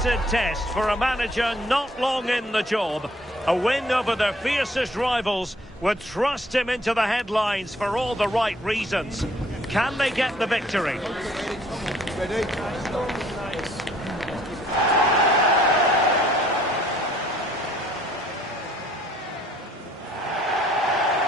acid test for a manager not long in the job. A win over their fiercest rivals would thrust him into the headlines for all the right reasons. Can they get the victory?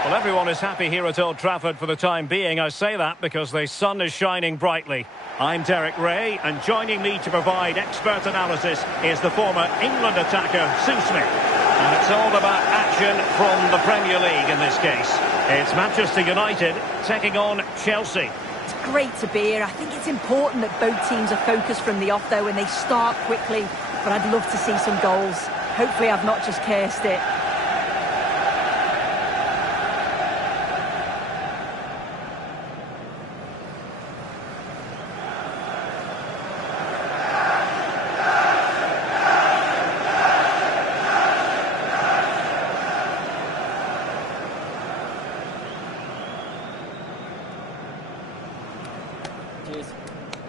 Well, everyone is happy here at Old Trafford for the time being. I say that because the sun is shining brightly. I'm Derek Ray, and joining me to provide expert analysis is the former England attacker, Sue Smith. And it's all about action from the Premier League in this case. It's Manchester United taking on Chelsea. It's great to be here. I think it's important that both teams are focused from the off, though, and they start quickly. But I'd love to see some goals. Hopefully I've not just cursed it. Cheers.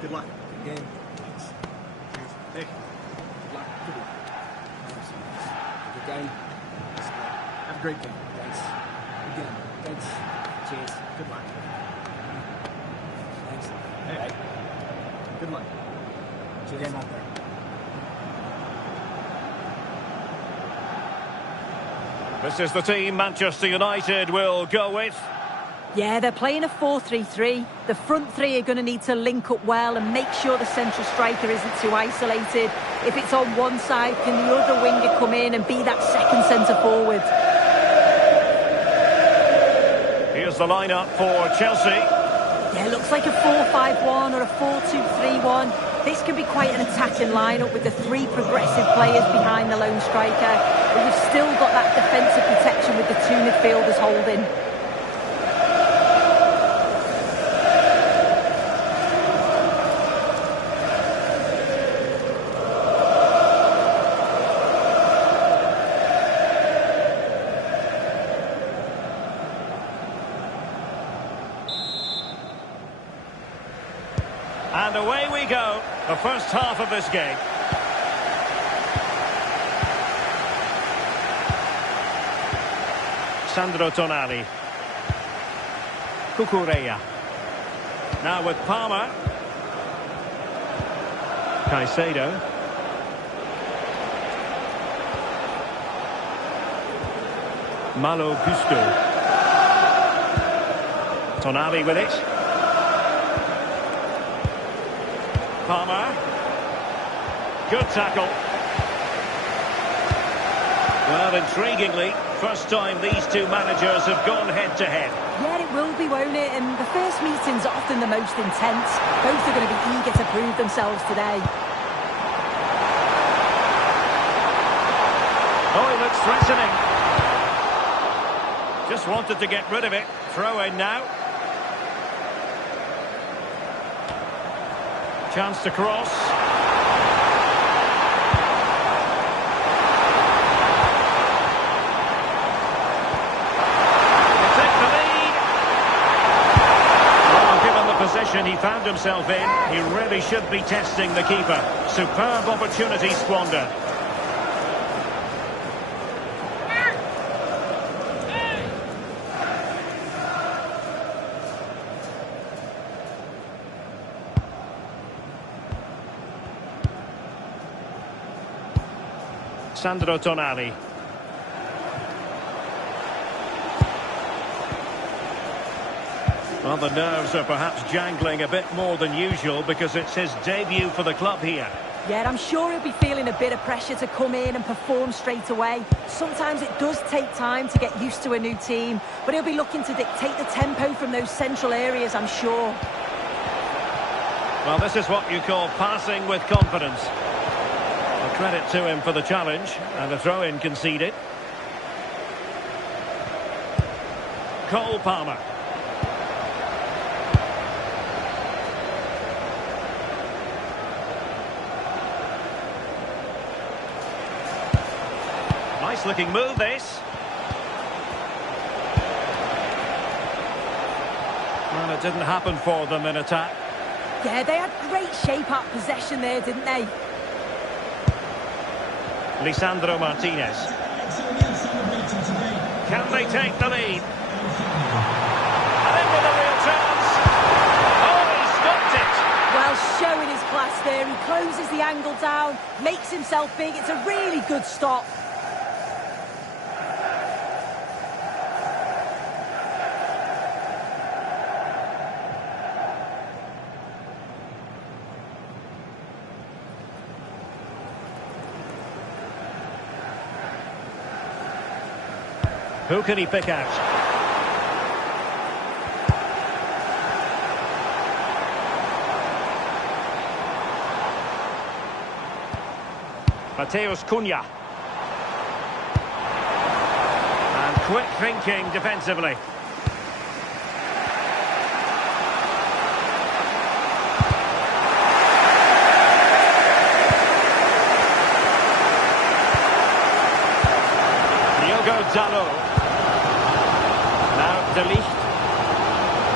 Good luck. Good game. Thanks. Cheers. Nick. Good luck. Good luck. Good game. Have a great game. Thanks. Good game. Thanks. Cheers. Good luck. Thanks. Hey. Good luck. Cheers. Game out there. This is the team Manchester United will go with. Yeah, they're playing a 4-3-3. The front three are going to need to link up well and make sure the central striker isn't too isolated. If it's on one side, can the other winger come in and be that second centre-forward? Here's the lineup for Chelsea. Yeah, looks like a 4-5-1 or a 4-2-3-1. This can be quite an attacking lineup with the three progressive players behind the lone striker. But you've still got that defensive protection with the two midfielders holding. And away we go, the first half of this game. Sandro Tonali. Cucurella. Now with Palmer. Caicedo. Malo Gusto. Tonali with it. Palmer. Good tackle. Well, intriguingly, first time these two managers have gone head-to-head. Yeah, it will be, won't it? And the first meeting's often the most intense. Both are going to be eager to prove themselves today. Oh, he looks threatening. Just wanted to get rid of it. Throw in now. Chance to cross. They take the lead. Well, given the position he found himself in, he really should be testing the keeper. Superb opportunity squandered. Sandro Tonali. Well, the nerves are perhaps jangling a bit more than usual because it's his debut for the club here. Yeah, I'm sure he'll be feeling a bit of pressure to come in and perform straight away. Sometimes it does take time to get used to a new team, but he'll be looking to dictate the tempo from those central areas, I'm sure. Well, this is what you call passing with confidence. Credit to him for the challenge, and a throw-in conceded. Cole Palmer. Nice looking move, this. Well, it didn't happen for them in attack. Yeah, they had great shape-up possession there, didn't they? Lisandro Martinez. Can they take the lead? And in with a real chance. Oh, he stopped it. Well, showing his class there. He closes the angle down, makes himself big. It's a really good stop. Who can he pick out? Mateus Cunha. And quick thinking defensively. Diogo Dalot. Now De Ligt.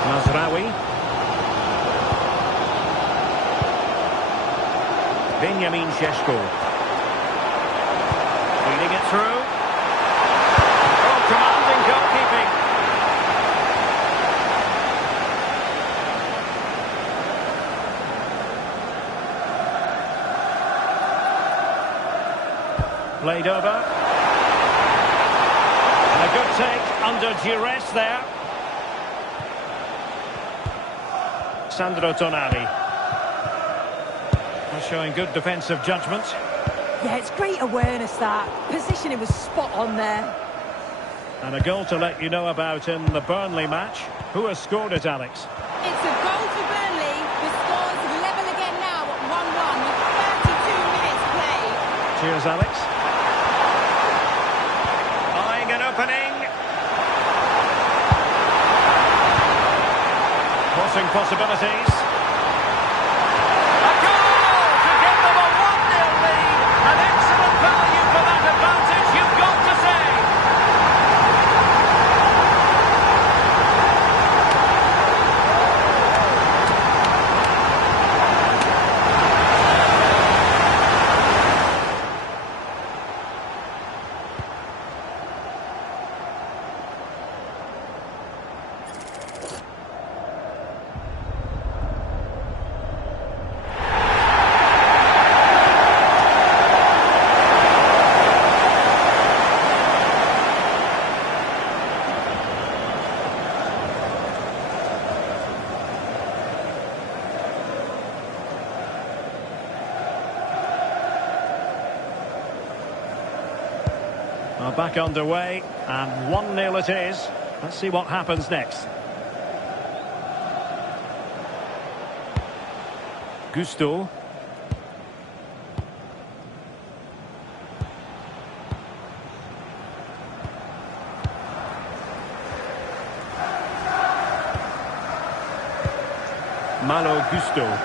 Mazraoui. Benjamin Šeško. Feeding it through. Oh, commanding goalkeeping. Played over. And a good take under duress there. Sandro Tonali. Showing good defensive judgment. Yeah, it's great awareness, that. Positioning was spot on there. And a goal to let you know about in the Burnley match. Who has scored it, Alex? It's a goal for Burnley. The score's level again now at 1-1 with 32 minutes played. Cheers, Alex. Eyeing an opening. Crossing possibilities. Back underway, and 1-0 it is. Let's see what happens next. Gusto. Malo Gusto.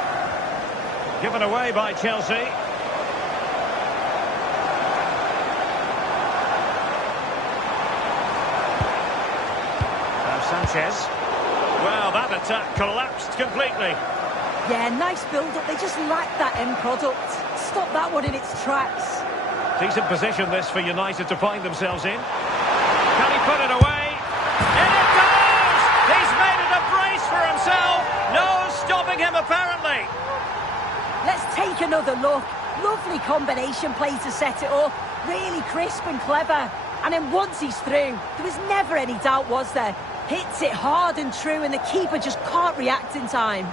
Given away by Chelsea. Sanchez. Well, that attack collapsed completely. Yeah, nice build-up. They just lacked that end product. Stop that one in its tracks. Decent position this for United to find themselves in. Can he put it away? In it goes! He's made it a brace for himself. No stopping him, apparently. Let's take another look. Lovely combination play to set it up. Really crisp and clever. And then once he's through, there was never any doubt, was there? Hits it hard and true, and the keeper just can't react in time.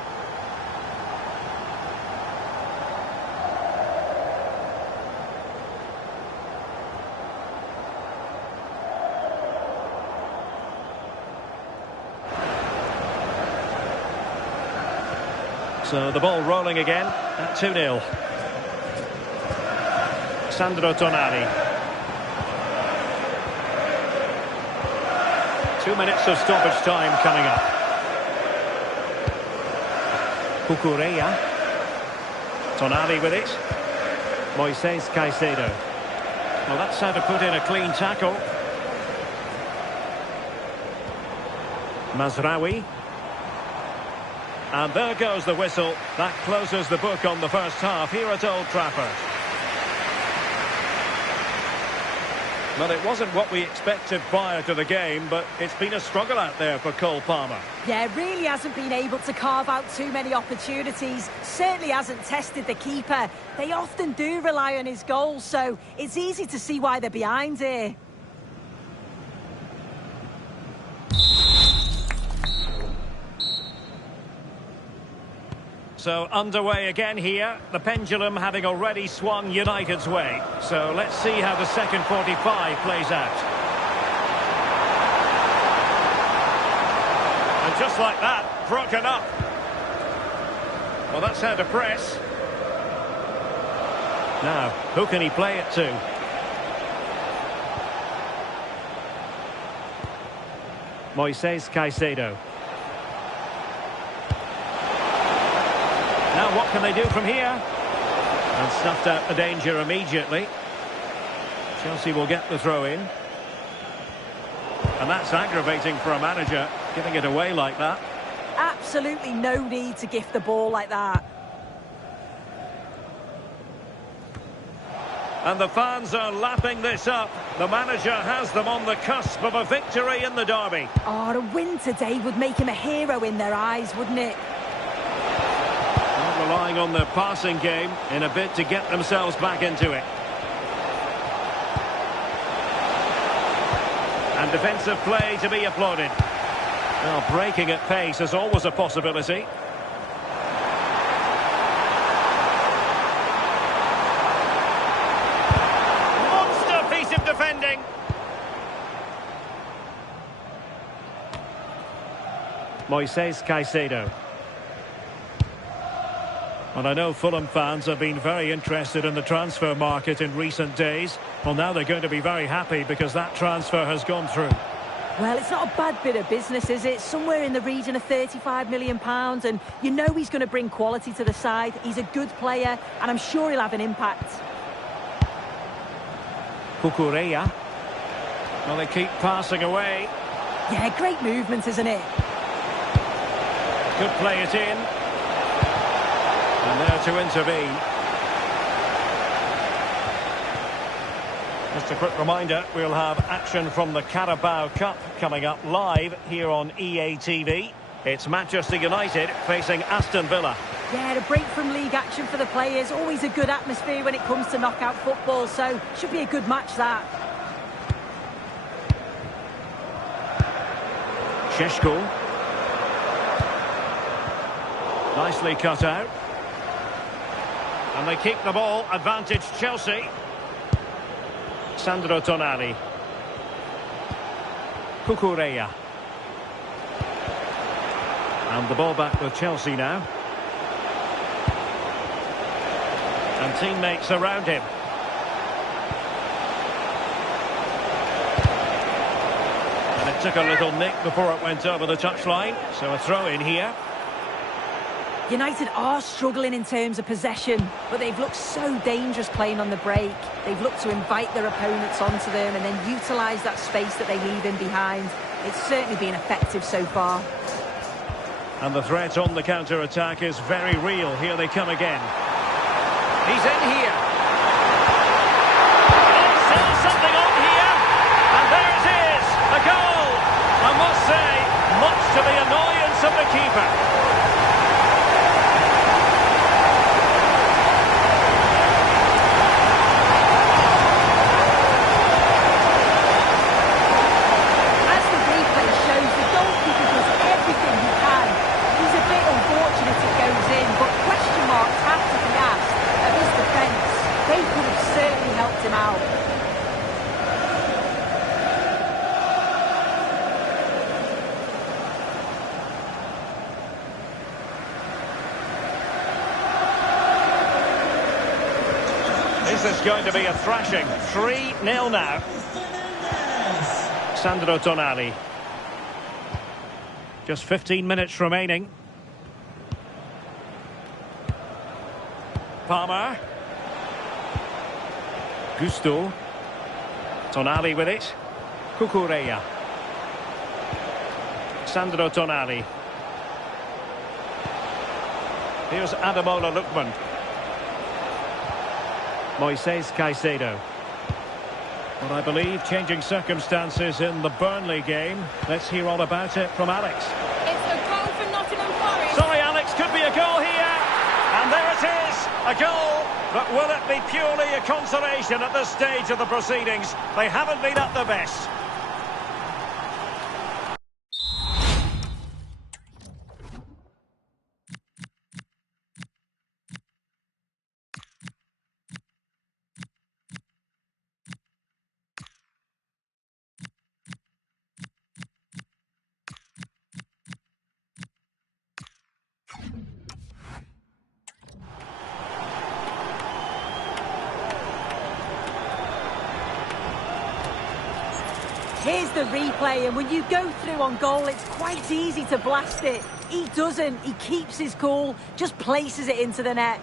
So the ball rolling again at 2-0. Sandro Tonali. 2 minutes of stoppage time coming up. Cucurella. Tonali with it. Moises Caicedo. Well, that's how to put in a clean tackle. Mazraoui. And there goes the whistle. That closes the book on the first half here at Old Trafford. Well, it wasn't what we expected prior to the game, but it's been a struggle out there for Cole Palmer. Yeah, really hasn't been able to carve out too many opportunities. Certainly hasn't tested the keeper. They often do rely on his goals, so it's easy to see why they're behind here. So underway again here, the pendulum having already swung United's way. So let's see how the second 45 plays out. And just like that, broken up. Well, that's how to press. Now, who can he play it to? Moises Caicedo. Now what can they do from here? And snuffed out the danger immediately. Chelsea will get the throw in. And that's aggravating for a manager, giving it away like that. Absolutely no need to gift the ball like that. And the fans are lapping this up. The manager has them on the cusp of a victory in the derby. Oh, a win today would make him a hero in their eyes, wouldn't it? Relying on their passing game in a bid to get themselves back into it. And defensive play to be applauded. Well, breaking at pace is always a possibility. Monster piece of defending. Moises Caicedo. And I know Fulham fans have been very interested in the transfer market in recent days. Well, now they're going to be very happy because that transfer has gone through. Well, it's not a bad bit of business, is it? Somewhere in the region of £35 million, and you know he's going to bring quality to the side. He's a good player, and I'm sure he'll have an impact. Cucurella. Well, they keep passing away. Yeah, great movement, isn't it? Could play it in. And there to intervene. Just a quick reminder, we'll have action from the Carabao Cup coming up live here on EA TV. It's Manchester United facing Aston Villa. Yeah, a break from league action for the players. Always a good atmosphere when it comes to knockout football, so should be a good match, that. Šeško. Nicely cut out. And they keep the ball, advantage Chelsea. Sandro Tonali. Cucurella. And the ball back with Chelsea now. And teammates around him. And it took a little nick before it went over the touchline. So a throw in here. United are struggling in terms of possession, but they've looked so dangerous playing on the break. They've looked to invite their opponents onto them and then utilise that space that they leave in behind. It's certainly been effective so far. And the threat on the counter-attack is very real. Here they come again. He's in here. Oh, still something on here. And there it is, a goal. I must say, much to the annoyance of the keeper. Him out. This is going to be a thrashing. 3-0 now. Sandro Tonali. Just 15 minutes remaining. Palmer. Gusto. Tonali with it. Cucurella. Sandro Tonali. Here's Ademola Lookman. Moises Caicedo. But I believe changing circumstances in the Burnley game. Let's hear all about it from Alex. It's a goal for Nottingham Forest. Sorry, Alex, could be a goal here. And there it is, a goal. But will it be purely a consolation at this stage of the proceedings? They haven't been at their best. Here's the replay, and when you go through on goal, it's quite easy to blast it. He doesn't. He keeps his cool, just places it into the net.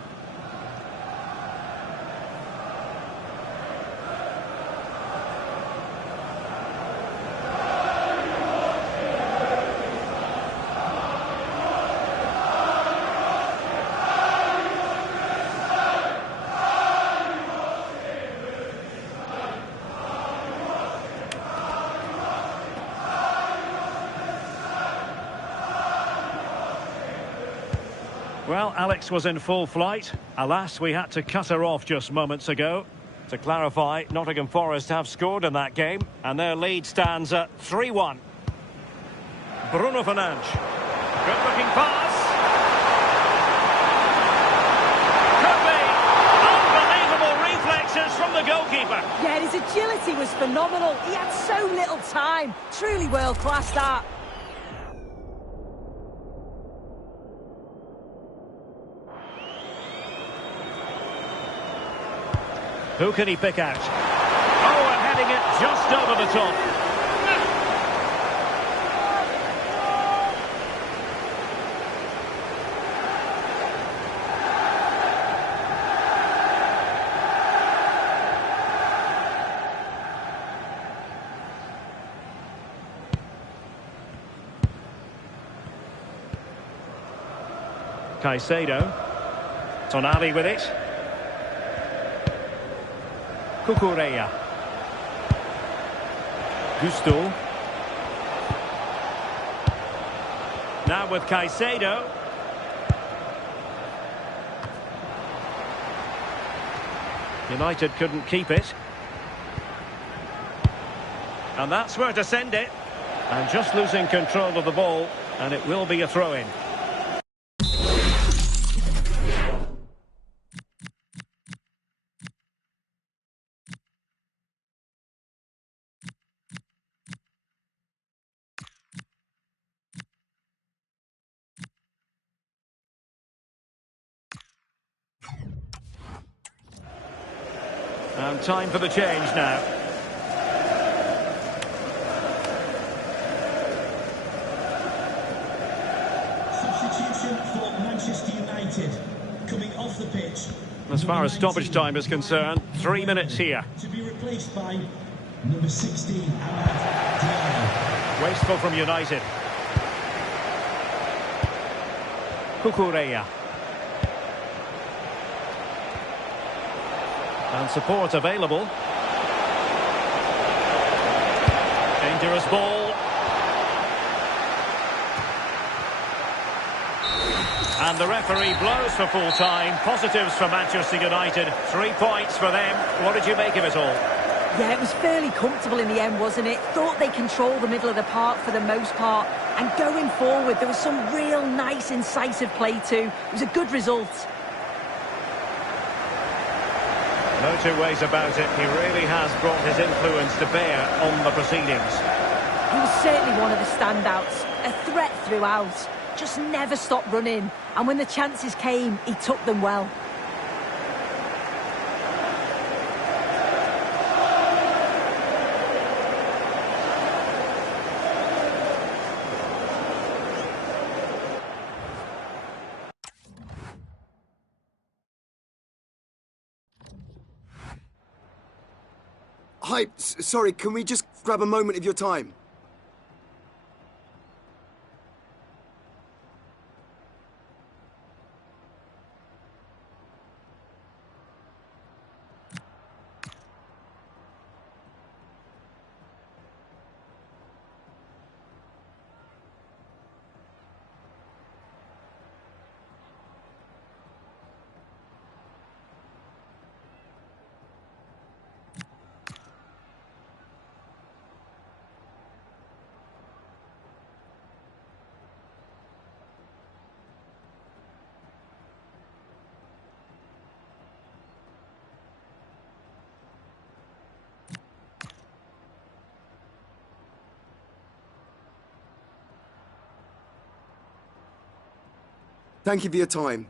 Well, Alex was in full flight. Alas, we had to cut her off just moments ago. To clarify, Nottingham Forest have scored in that game, and their lead stands at 3-1. Bruno Fernandes. Good-looking pass. Could be. Unbelievable reflexes from the goalkeeper. Yeah, his agility was phenomenal. He had so little time. Truly world-class, that. Who can he pick out? Oh, and heading it just over the top. Caicedo. Tonali with it. Cucurella. Gusto. Now with Caicedo. United couldn't keep it. And that's where to send it. And just losing control of the ball. And it will be a throw-in. And time for the change now. Substitution for Manchester United. Coming off the pitch. As far as stoppage time is concerned, 3 minutes here. To be replaced by number 16, Amad Diallo. Wasteful from United. Cucurella. And support available. Dangerous ball. And the referee blows for full time. Positives for Manchester United. 3 points for them. What did you make of it all? Yeah, it was fairly comfortable in the end, wasn't it? Thought they controlled the middle of the park for the most part. And going forward, there was some real nice, incisive play too. It was a good result. No two ways about it. He really has brought his influence to bear on the proceedings. He was certainly one of the standouts. A threat throughout. Just never stopped running. And when the chances came, he took them well. Hi, sorry, can we just grab a moment of your time? Thank you for your time.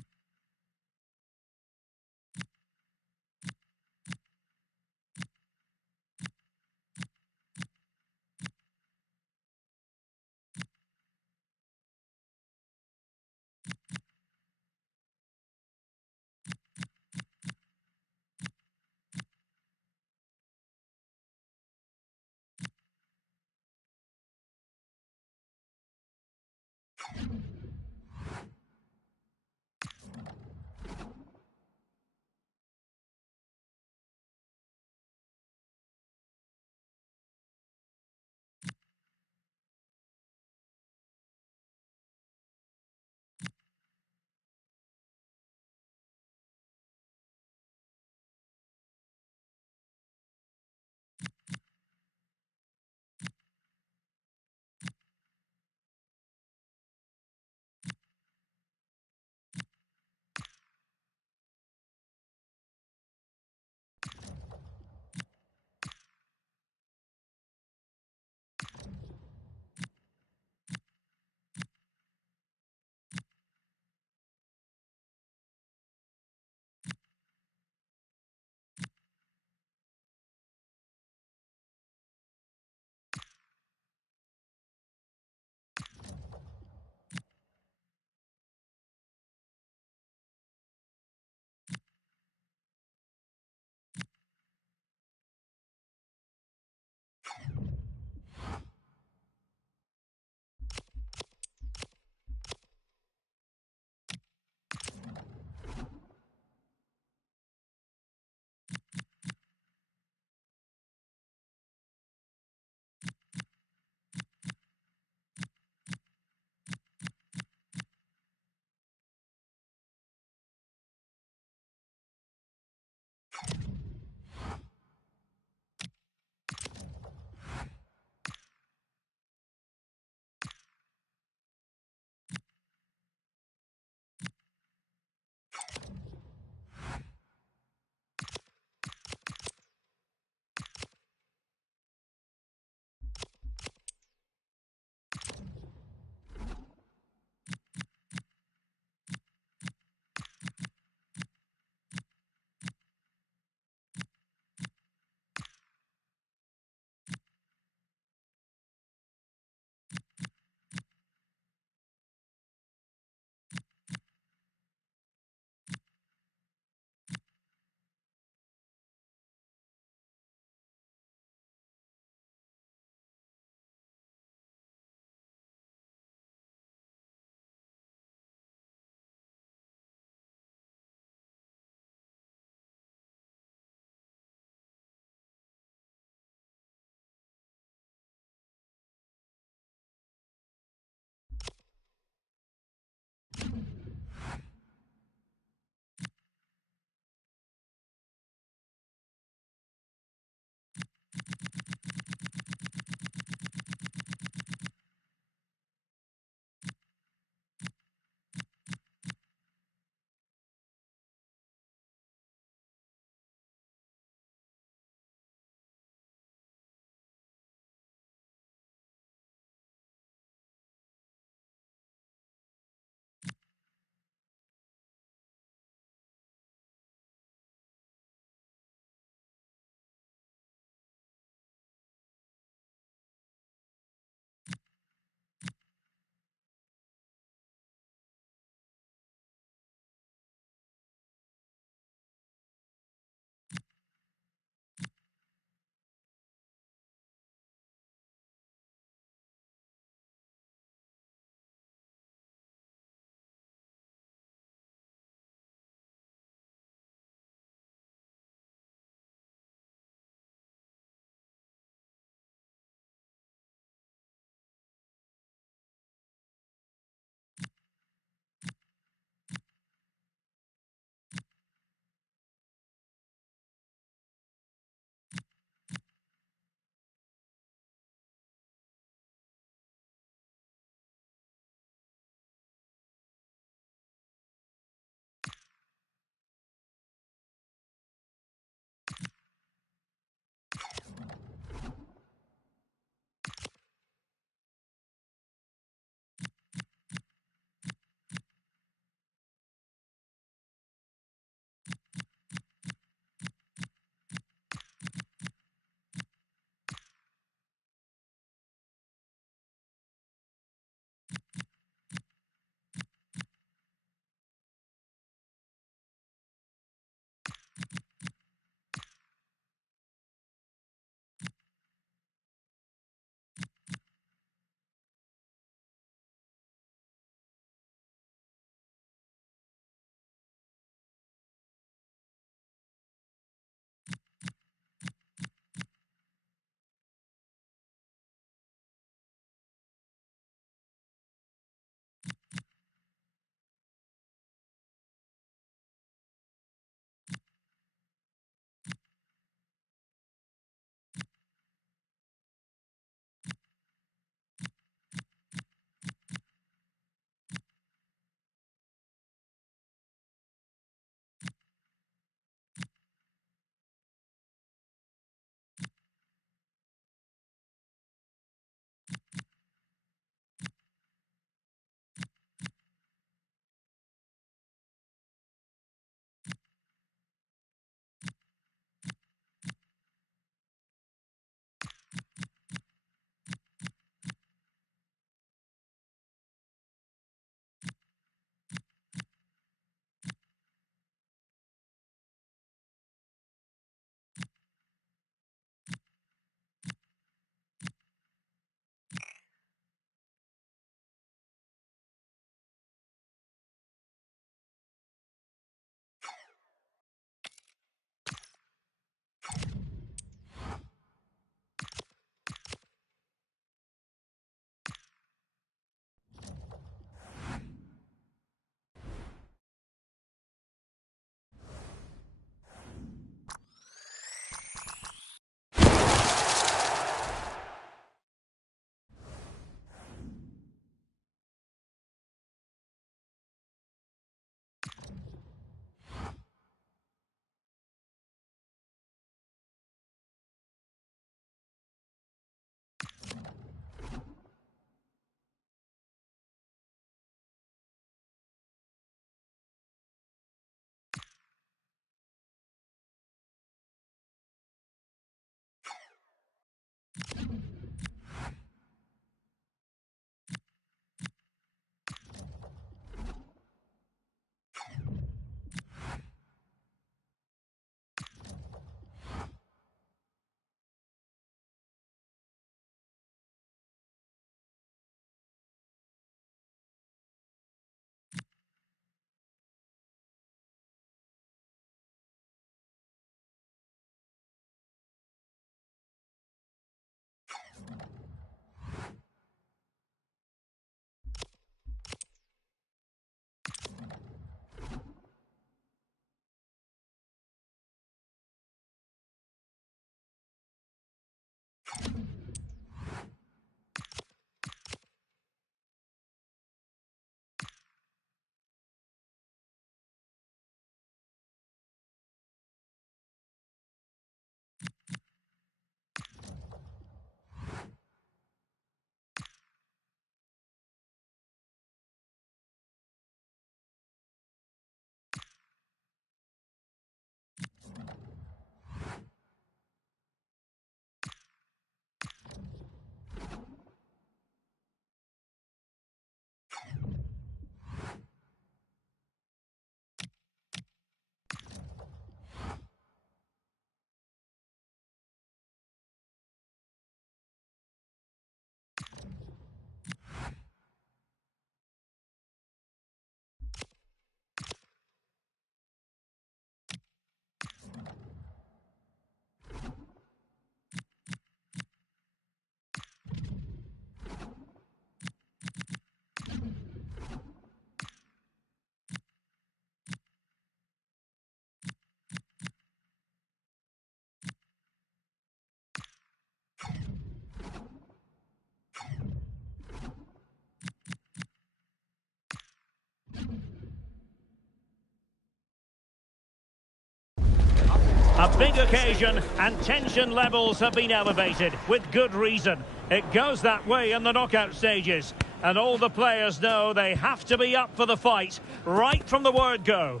A big occasion, and tension levels have been elevated, with good reason. It goes that way in the knockout stages, and all the players know they have to be up for the fight, right from the word go.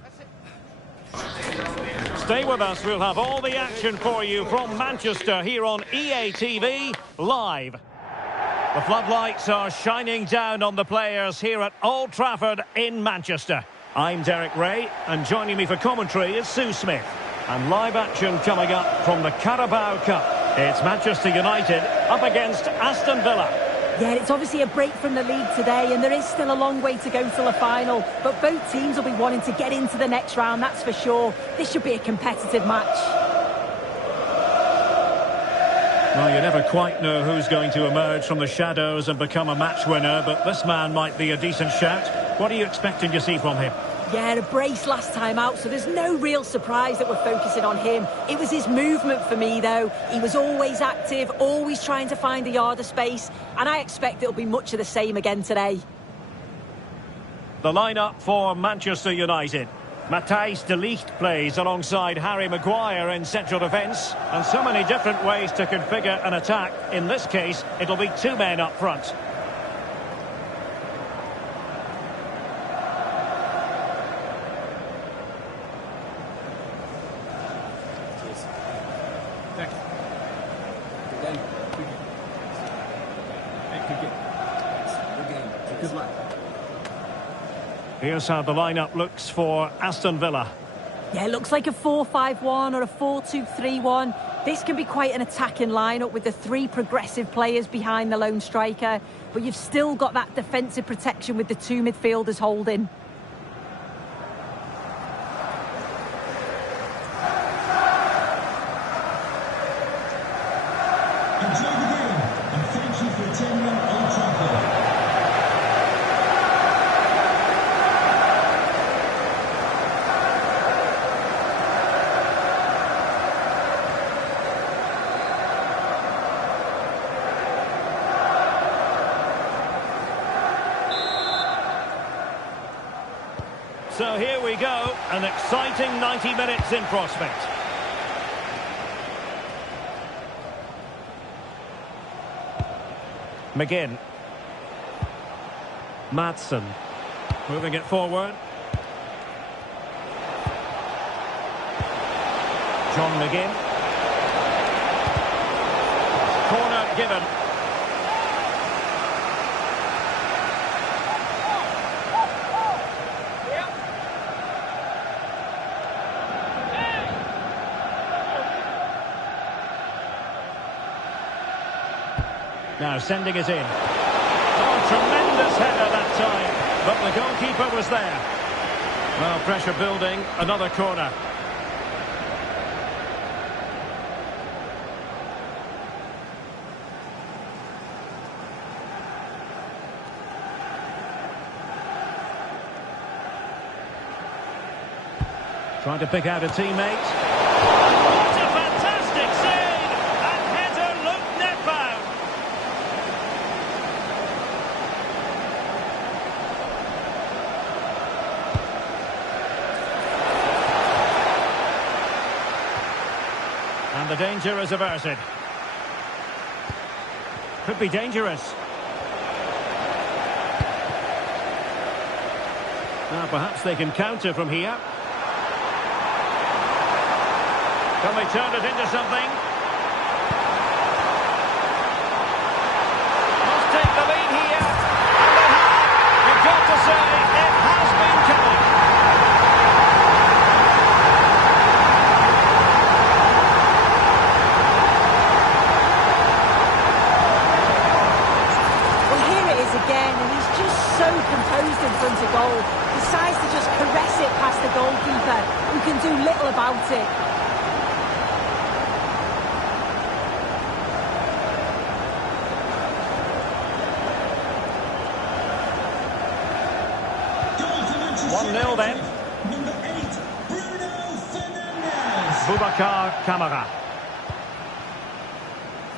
Stay with us, we'll have all the action for you from Manchester here on EA TV Live. The floodlights are shining down on the players here at Old Trafford in Manchester. I'm Derek Ray, and joining me for commentary is Sue Smith. And live action coming up from the Carabao Cup. It's Manchester United up against Aston Villa. Yeah, it's obviously a break from the league today, and there is still a long way to go till the final. But both teams will be wanting to get into the next round, that's for sure. This should be a competitive match. Well, you never quite know who's going to emerge from the shadows and become a match winner, but this man might be a decent shout. What are you expecting to see from him? Yeah, a brace last time out, so there's no real surprise that we're focusing on him. It was his movement for me, though. He was always active, always trying to find a yard of space, and I expect it'll be much of the same again today. The lineup for Manchester United. Matthijs de Ligt plays alongside Harry Maguire in central defence, and so many different ways to configure an attack. In this case, it'll be two men up front. Good luck. Here's how the lineup looks for Aston Villa. Yeah, it looks like a 4-5-1 or a 4-2-3-1. This can be quite an attacking lineup with the three progressive players behind the lone striker, but you've still got that defensive protection with the two midfielders holding. Enjoy the game, and thank you for attending Old Trafford. So here we go, an exciting 90 minutes in prospect. McGinn. Maatsen. Moving it forward. John McGinn. Corner given. Now sending it in. Oh, tremendous header that time, but the goalkeeper was there. Well, pressure building, another corner. Trying to pick out a teammate. What a fantastic save! And header looked net for the danger is averted. Could be dangerous. Now perhaps they can counter from here. Can they turn it into something? Must take the lead here. And they have. You've got to say, it has been coming. Well, here it is again, and he's just so composed in front of goal. Decides to just caress it past the goalkeeper, who can do little about it. Goal for Manchester 1-0 then. Number 8, Bruno Fernandes. Boubacar Kamara.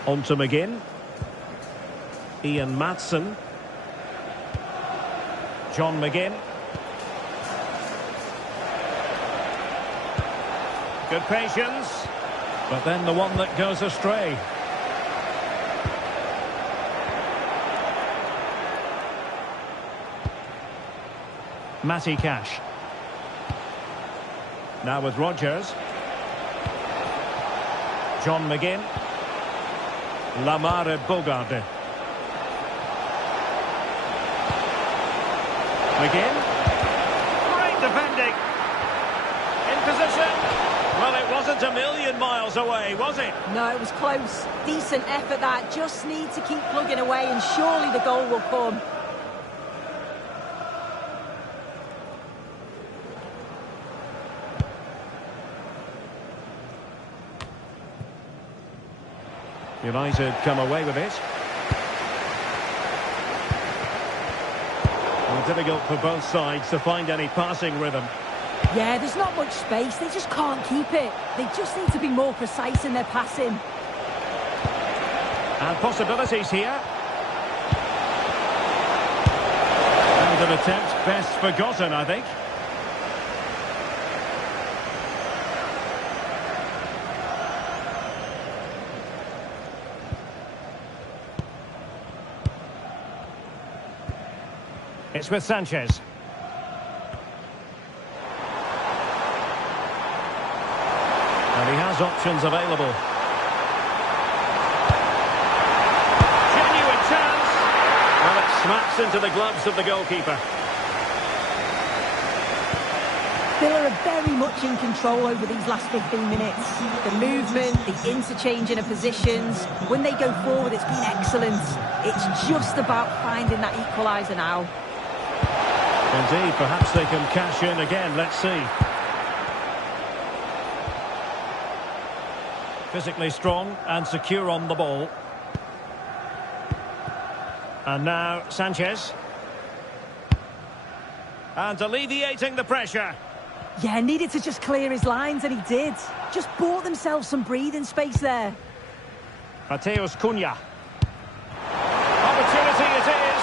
On to McGinn. Ian Maatsen. John McGinn. Good patience. But then the one that goes astray. Matty Cash. Now with Rodgers. John McGinn. Lamare Bogarde. McGinn. Great defending. In position. Well, it wasn't a million miles away, was it? No, it was close. Decent effort that. Just need to keep plugging away and surely the goal will come. United come away with it. Well, difficult for both sides to find any passing rhythm. Yeah, there's not much space. They just can't keep it. They just need to be more precise in their passing. And possibilities here. And an attempt best forgotten, I think. It's with Sanchez. And he has options available. Genuine chance. Well, it smacks into the gloves of the goalkeeper. Villa are very much in control over these last 15 minutes. The movement, the interchanging of positions. When they go forward, it's been excellent. It's just about finding that equaliser now. Indeed, perhaps they can cash in again. Let's see. Physically strong and secure on the ball. And now Sanchez. And alleviating the pressure. Yeah, needed to just clear his lines, and he did. Just bought themselves some breathing space there. Mateus Cunha. Opportunity it is.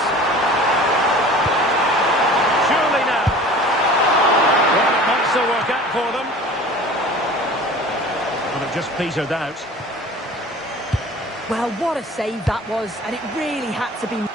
Surely now. Well, it might still work out for them. But it just petered out. Well, what a save that was, and it really had to be...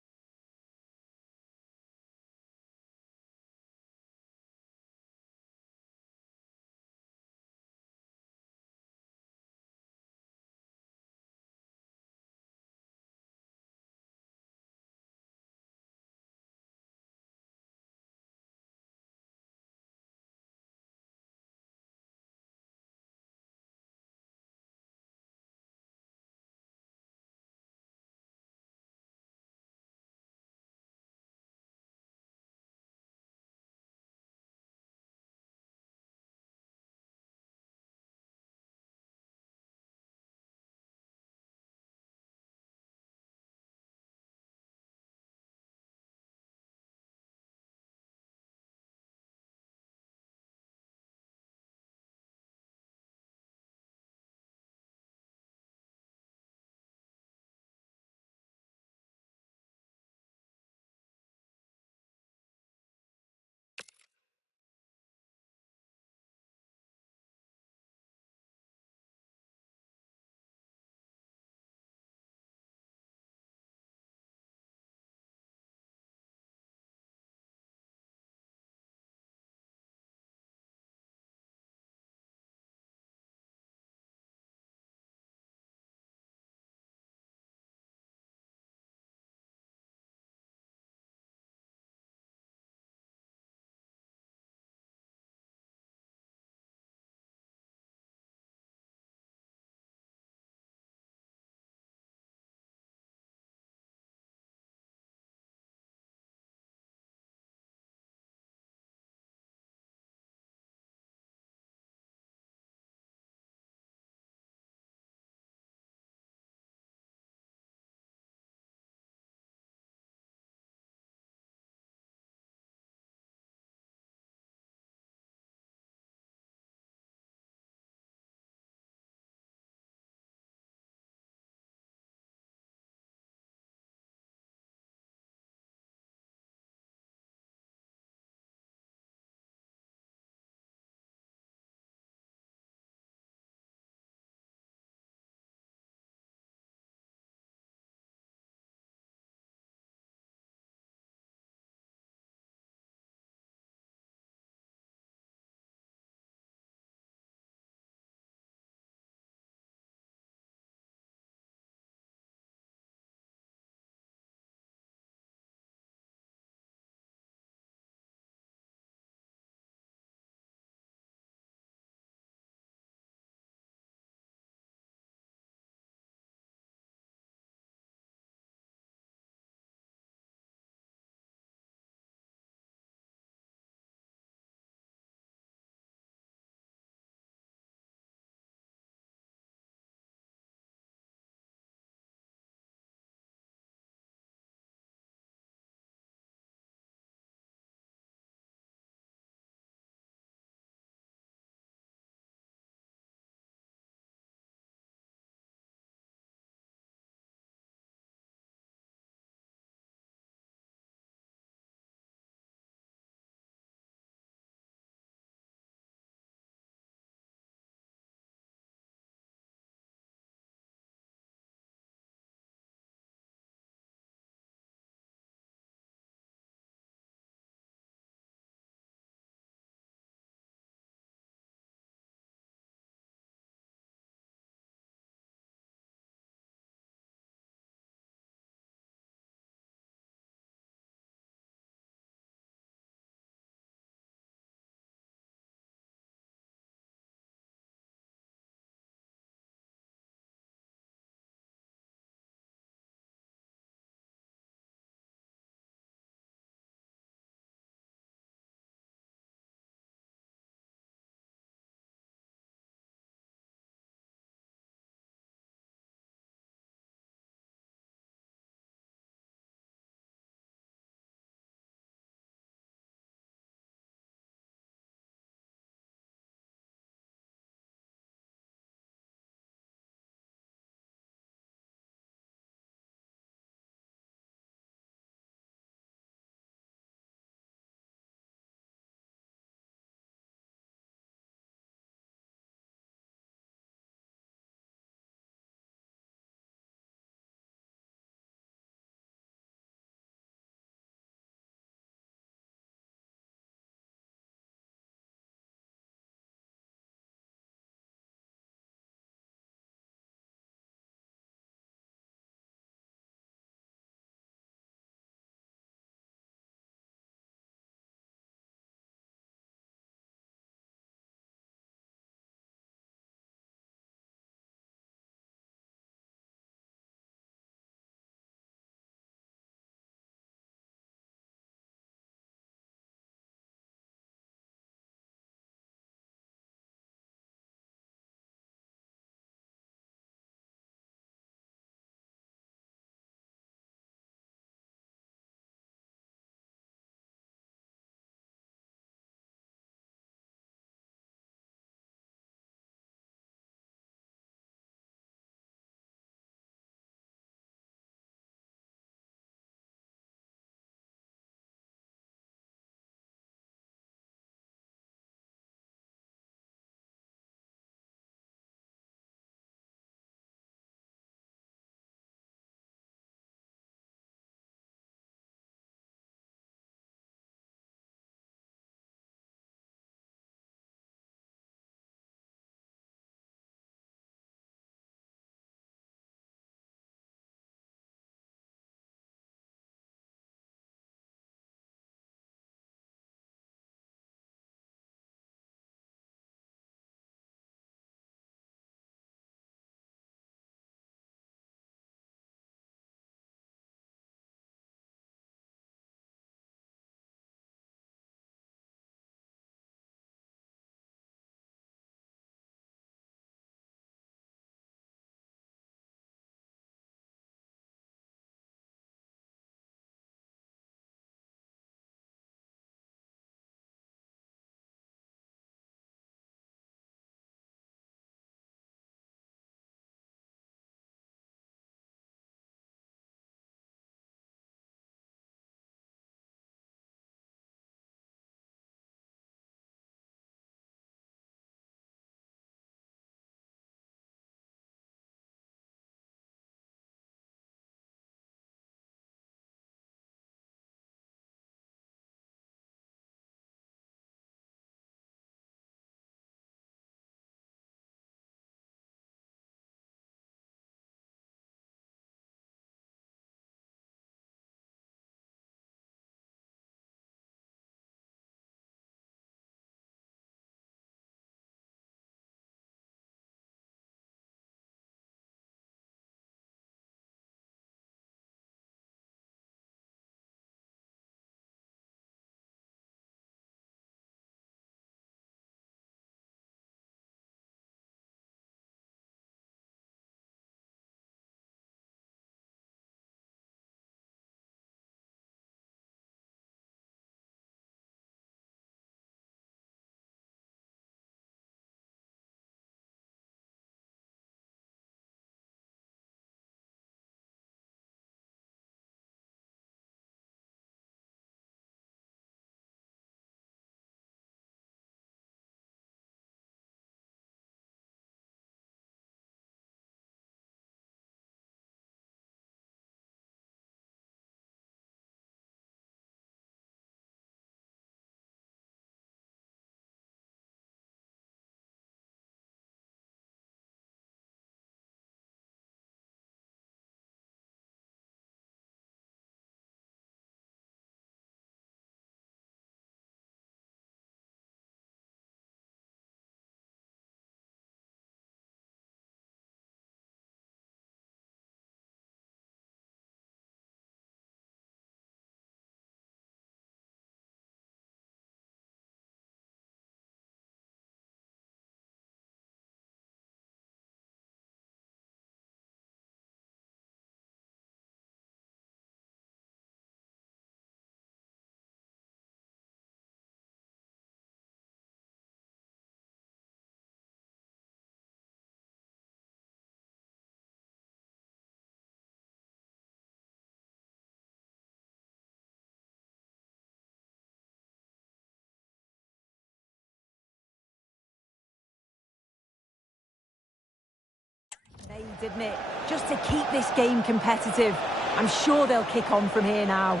day, didn't it? Just to keep this game competitive. I'm sure they'll kick on from here now.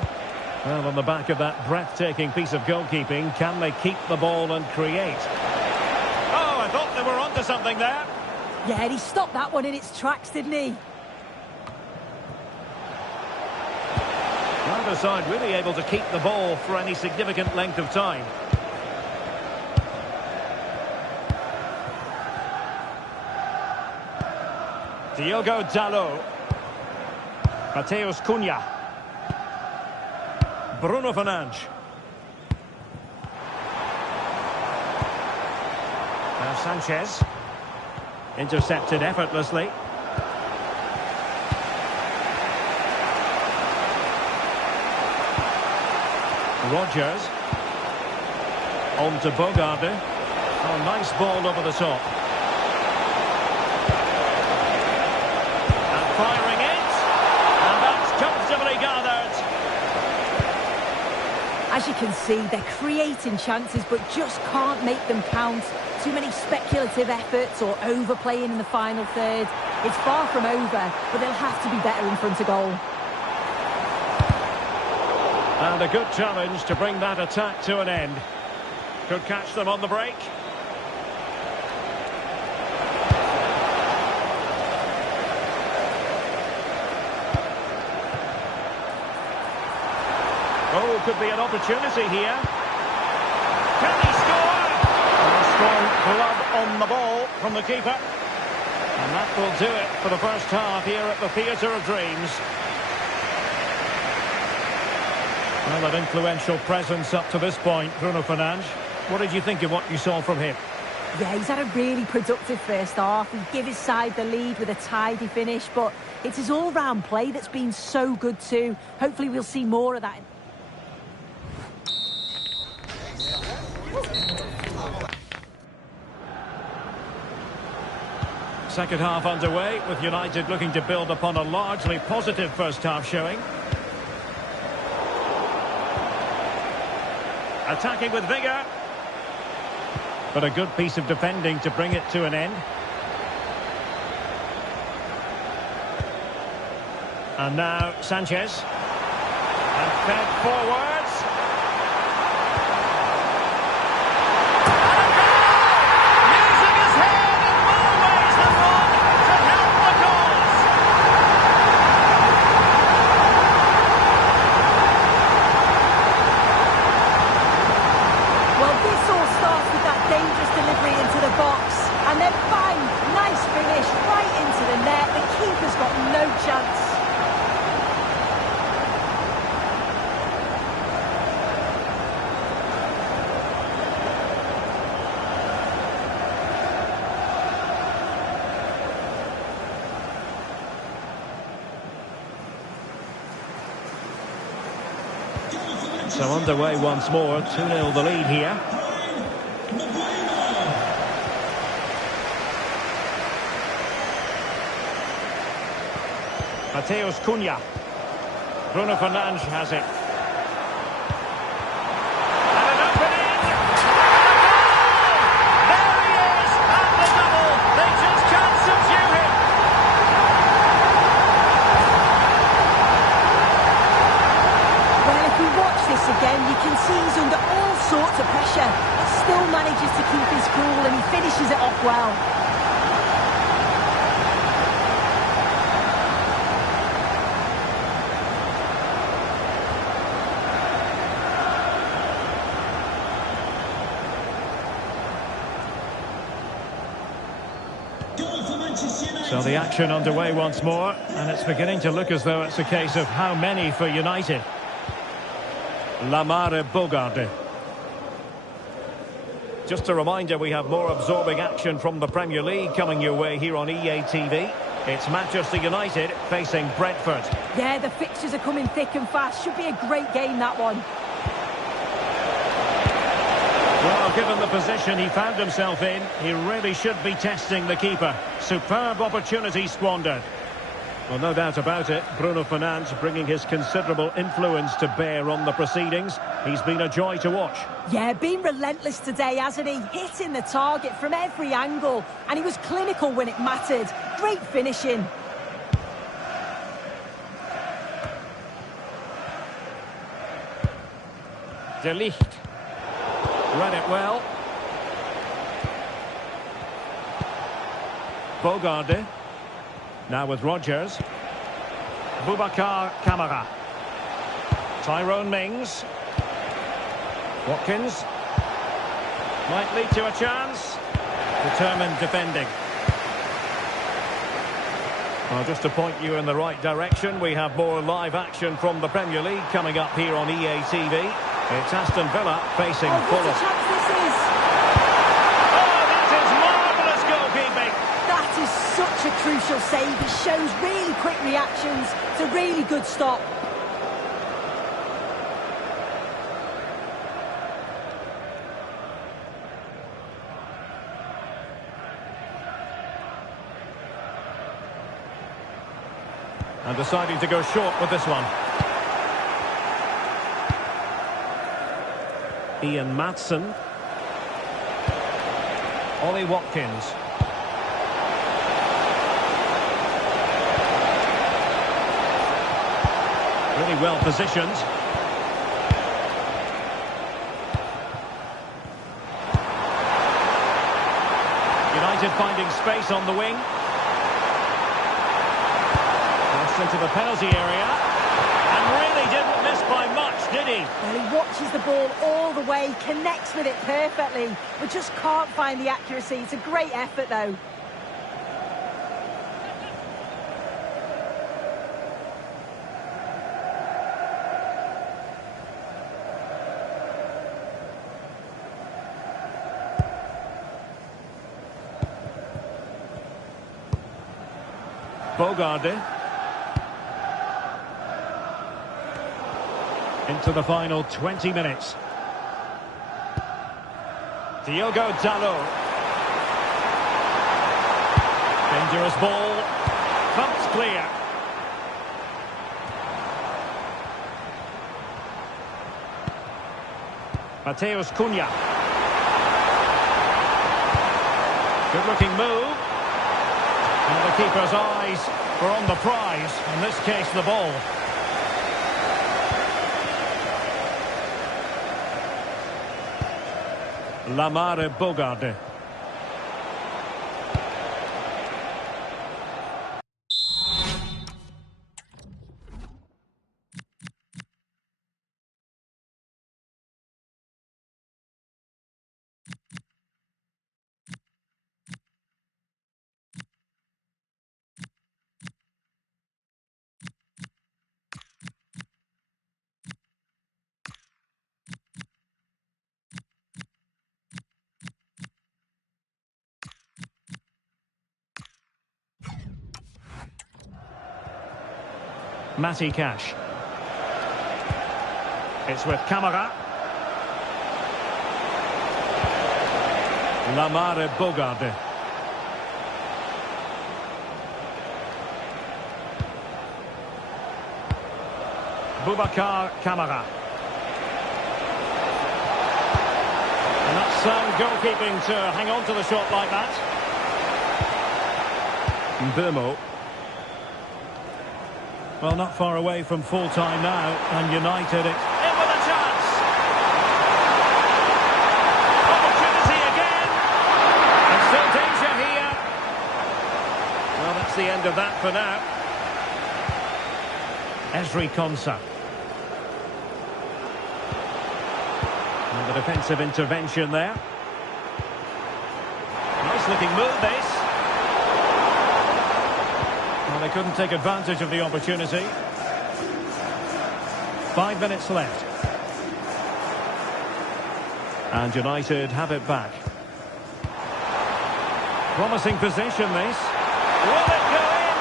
Well, on the back of that breathtaking piece of goalkeeping, can they keep the ball and create? Oh, I thought they were onto something there. Yeah, and he stopped that one in its tracks, didn't he? Neither side really able to keep the ball for any significant length of time. Diogo Dalot. Mateus Cunha. Bruno Fernandes. Now Sanchez. Intercepted effortlessly. Rodgers. On to Bogarde. Oh, nice ball over the top. And firing it. And that's comfortably gathered. As you can see, they're creating chances but just can't make them count. Too many speculative efforts or overplaying in the final third. It's far from over, but they'll have to be better in front of goal. And a good challenge to bring that attack to an end. Could catch them on the break. Oh, could be an opportunity here. Can he score? A strong glove on the ball from the keeper. And that will do it for the first half here at the Theatre of Dreams. Well, an influential presence up to this point, Bruno Fernandes. What did you think of what you saw from him? Yeah, he's had a really productive first half. He gave his side the lead with a tidy finish, but it's his all-round play that's been so good too. Hopefully we'll see more of that. Second half underway, with United looking to build upon a largely positive first half showing. Attacking with vigour. But a good piece of defending to bring it to an end. And now Sanchez. And fed forwards. Using his head in more ways than one to help the cause. Well, this all starts with that dangerous delivery into the box. And then bang, nice finish right into the net. The keeper's got no chance. So underway once more, 2-0 the lead here. Mateus Cunha. Bruno Fernandes has it. And an opening! There he is! And the double! They just can't subdue him! Well, if we watch this again, you can see he's under all sorts of pressure. But still manages to keep his cool and he finishes it off well. So the action underway once more, and it's beginning to look as though it's a case of how many for United. Lamare Bogarde. Just a reminder, we have more absorbing action from the Premier League coming your way here on EA TV. It's Manchester United facing Brentford. Yeah, the fixtures are coming thick and fast. Should be a great game, that one. Well, given the position he found himself in, he really should be testing the keeper. Superb opportunity squandered. Well, no doubt about it. Bruno Fernandes bringing his considerable influence to bear on the proceedings. He's been a joy to watch. Yeah, been relentless today, hasn't he? Hitting the target from every angle. And he was clinical when it mattered. Great finishing. De Ligt. Read it well. Bogarde. Now with Rodgers. Boubacar Kamara. Tyrone Mings. Watkins. Might lead to a chance. Determined defending. Well, just to point you in the right direction, we have more live action from the Premier League coming up here on EA TV. It's Aston Villa facing What a Fulham. chance this is! Oh, that is marvellous goalkeeping! That is such a crucial save. It shows really quick reactions. It's a really good stop. And deciding to go short with this one. Ian Maatsen. Ollie Watkins. Really well positioned. United finding space on the wing. Crossed into the penalty area. And really didn't miss by much, did he? Well, he watches the ball all the way, connects with it perfectly, but just can't find the accuracy. It's a great effort, though. Bogarde. Into the final 20 minutes. Diogo Dalot. Dangerous ball. Thumped clear. Mateus Cunha. Good looking move. And the keeper's eyes were on the prize, in this case the ball. Lamare Bogarde. Matty Cash. It's with Kamara. Lamare Bogarde. Boubacar Kamara. And that's sound goalkeeping to hang on to the shot like that. Mbeumo. Well, not far away from full-time now, and United in with a chance. Opportunity again. And still danger here. Well, that's the end of that for now. Ezri Konsa. And the defensive intervention there. Nice looking move, this. Well, they couldn't take advantage of the opportunity. 5 minutes left. And United have it back. Promising position, this. Will it go in?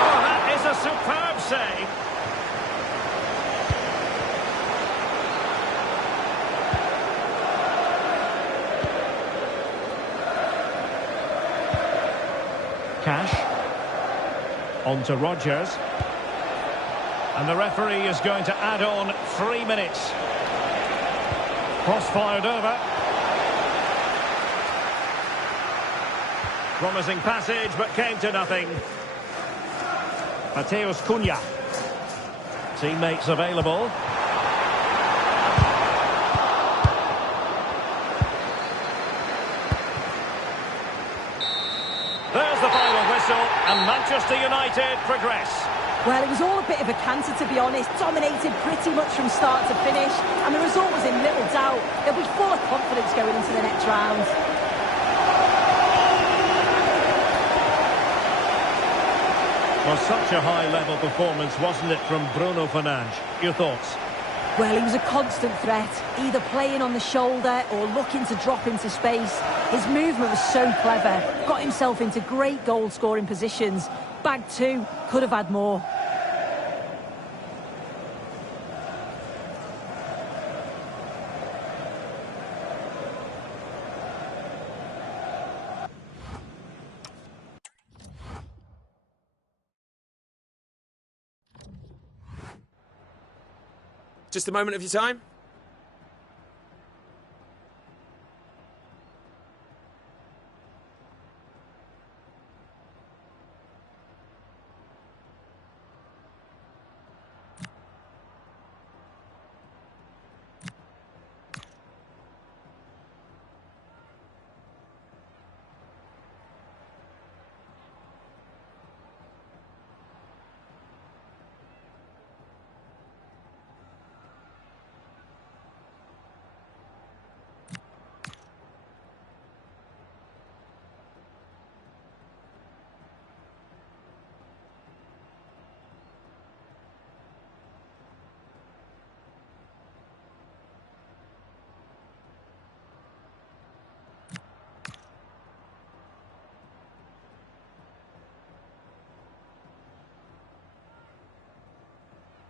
Oh, that is a superb save. Cash. On to Rodgers. And the referee is going to add on 3 minutes. Cross-fired over. Promising passage, but came to nothing. Mateus Cunha. Teammates available. There's the final whistle, and Manchester United progress. Well, it was all a bit of a canter, to be honest. Dominated pretty much from start to finish, and the result was in little doubt. They'll be full of confidence going into the next round. Well, such a high-level performance, wasn't it, from Bruno Fernandes? Your thoughts? Well, he was a constant threat, either playing on the shoulder or looking to drop into space. His movement was so clever, got himself into great goal-scoring positions. Bagged 2, could have had more. Just a moment of your time.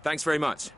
Thanks very much.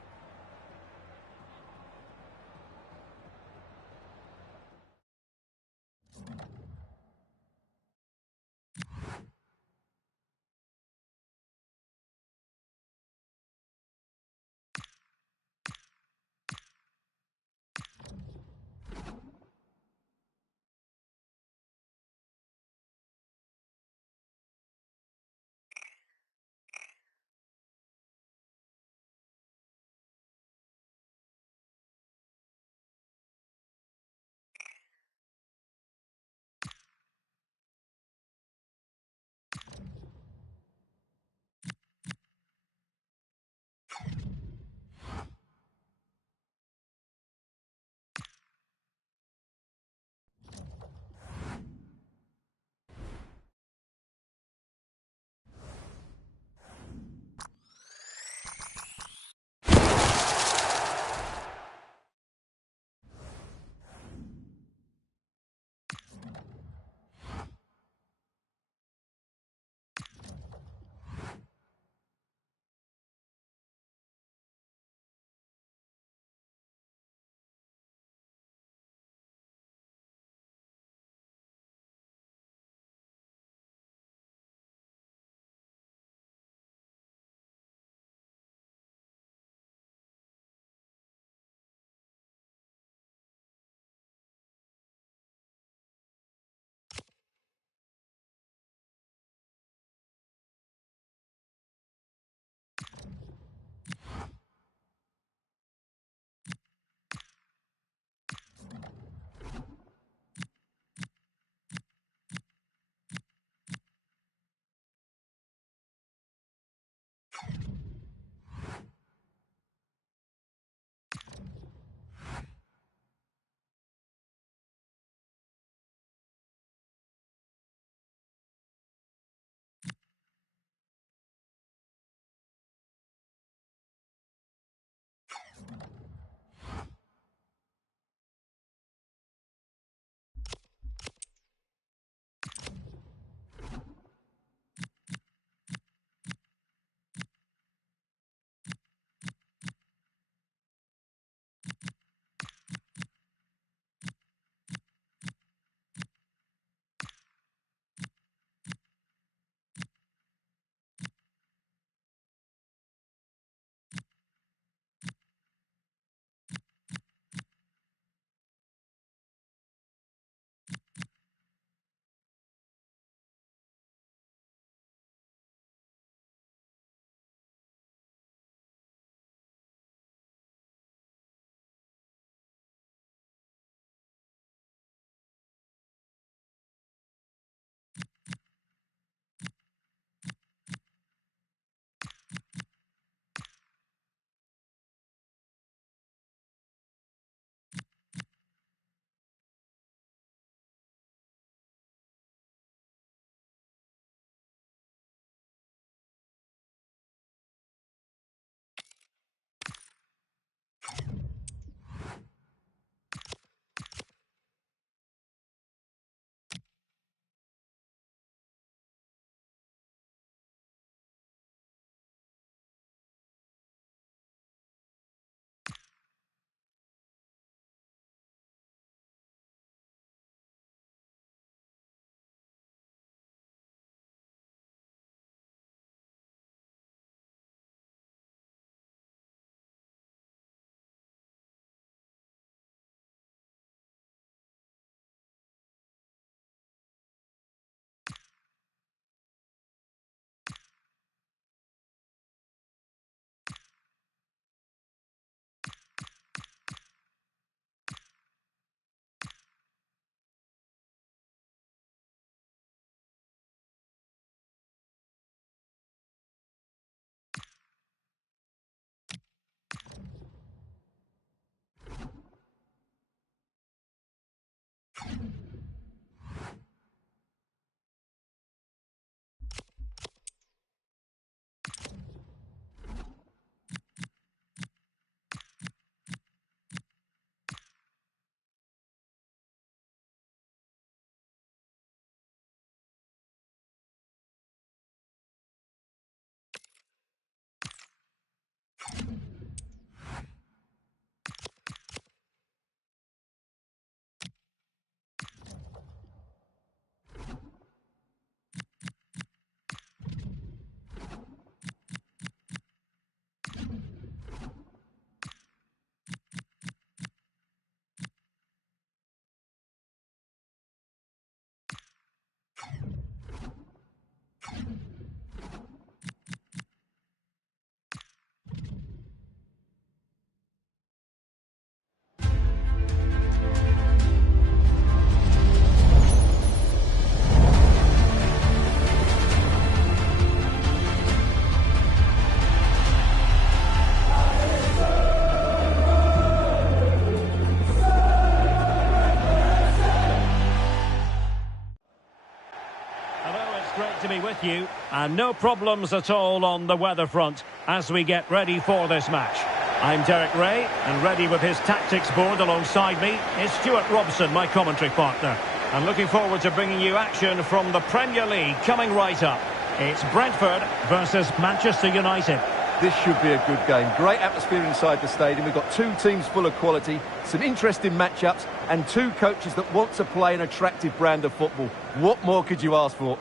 great to be with you. And no problems at all on the weather front as we get ready for this match. I'm Derek Ray, and ready with his tactics board alongside me is Stuart Robson, my commentary partner. And looking forward to bringing you action from the Premier League coming right up. It's Brentford versus Manchester United. This should be a good game. Great atmosphere inside the stadium. We've got two teams full of quality, some interesting matchups, and two coaches that want to play an attractive brand of football. What more could you ask for?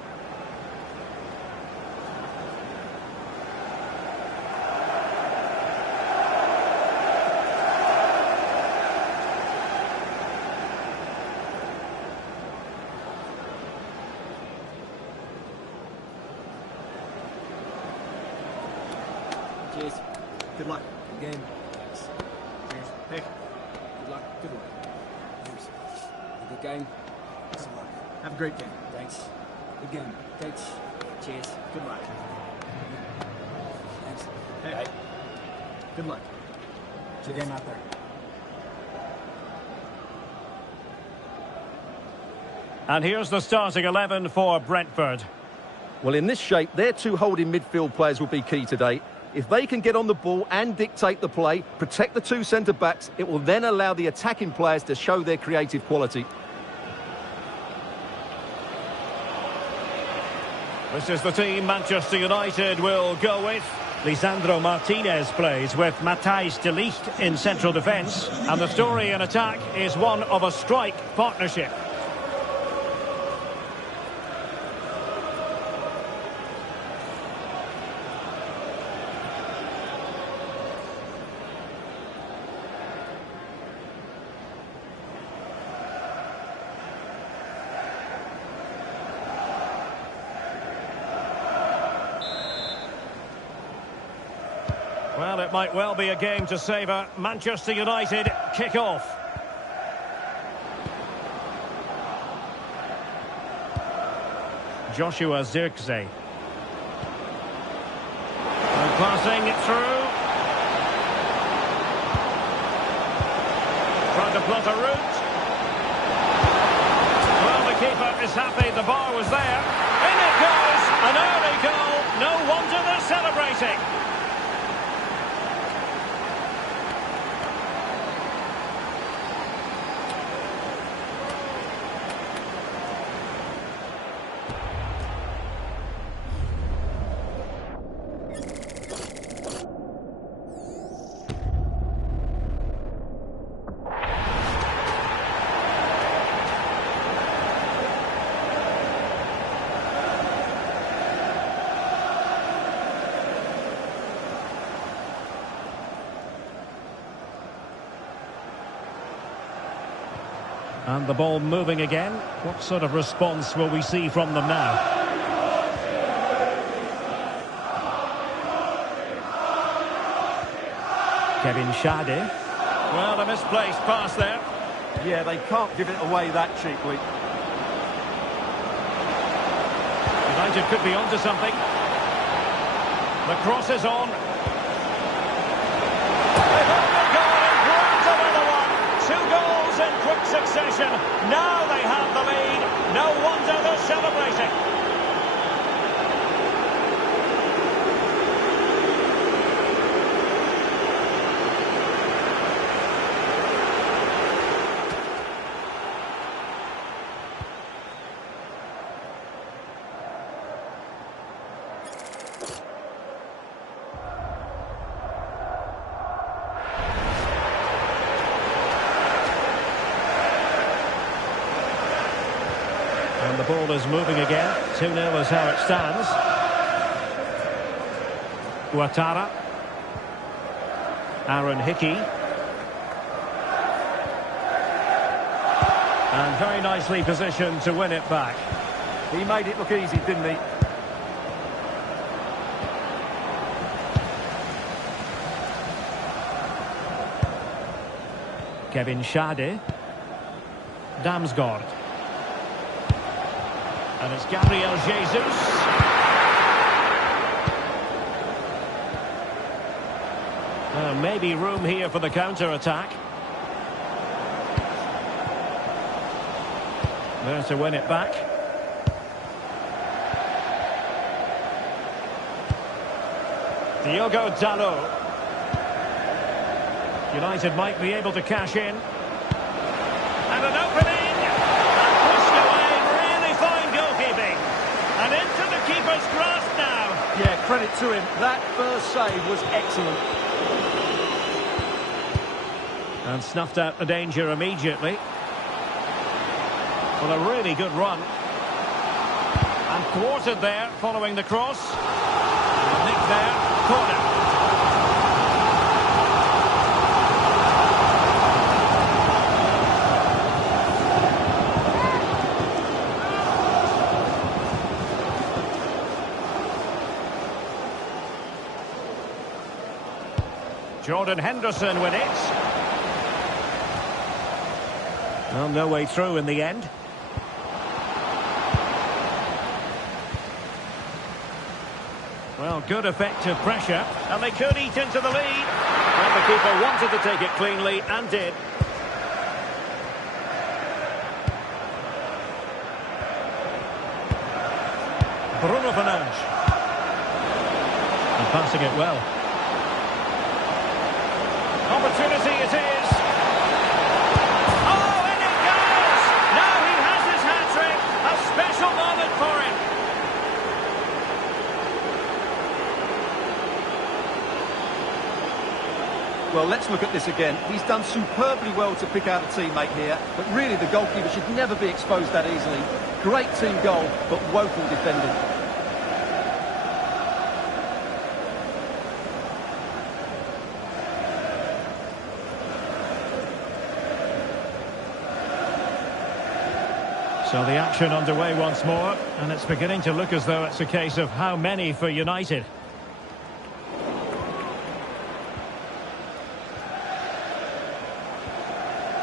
Cheers. Good luck. Good game. Thanks. Cheers. Hey. Good luck. Good luck. Cheers. Good game. Good luck. Have a great game. Thanks. Good game. Thanks. Cheers. Good luck. Thanks. Hey. Good luck. Good game out there. And here's the starting 11 for Brentford. Well, in this shape, their two holding midfield players will be key today. If they can get on the ball and dictate the play, protect the two centre-backs, it will then allow the attacking players to show their creative quality. This is the team Manchester United will go with. Lisandro Martinez plays with Matthijs de Ligt in central defence. And the story in attack is one of a strike partnership. Well, it might well be a game to savour. Manchester United kick off. Joshua Zirkzee. And passing it through. Trying to plot a route. Well, the keeper is happy. The bar was there. In it goes! An early goal. No wonder they're celebrating. And the ball moving again. What sort of response will we see from them now? Kevin Schade. Well, a misplaced pass there. Yeah, they can't give it away that cheaply. United could be onto something. The cross is on. They've only gone and grabbed another one. 2 goals in quick succession. Now they have the lead. No wonder they're celebrating. And the ball is moving again. 2-0 is how it stands. Ouattara. Aaron Hickey. And very nicely positioned to win it back. He made it look easy, didn't he? Kevin Schade. Damsgaard. And it's Gabriel Jesus. Maybe room here for the counter-attack. There to win it back. Diogo Dalot. United might be able to cash in. And an opening! And pushed away, really fine goalkeeping. And into the keeper's grasp now. Yeah, credit to him. That first save was excellent. And snuffed out the danger immediately. Well, a really good run. And thwarted there, following the cross. And a nick there, corner. Jordan Henderson with it. Well, no way through in the end. Well, good effective pressure, and they could eat into the lead. And the keeper wanted to take it cleanly, and did. Bruno Fernandes. And passing it well. Opportunity it is. Oh, and it goes! Now he has his hat-trick. A special moment for him. Well, let's look at this again. He's done superbly well to pick out a teammate here, but really the goalkeeper should never be exposed that easily. Great team goal, but woeful defending. So the action underway once more, and it's beginning to look as though it's a case of how many for United.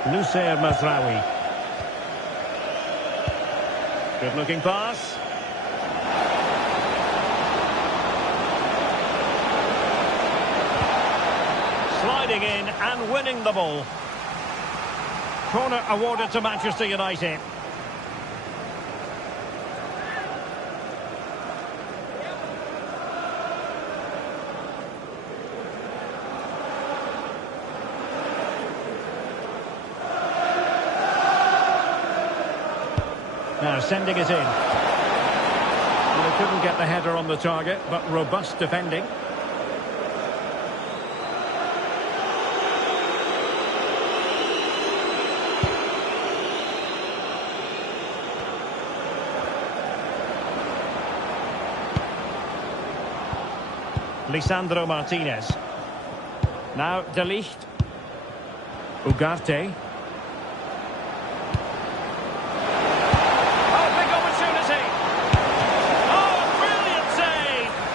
Noussair Mazraoui. Good looking pass. Sliding in and winning the ball. Corner awarded to Manchester United. Now sending it in. Well, they couldn't get the header on the target, but robust defending. Lisandro Martinez. Now De Ligt. Ugarte.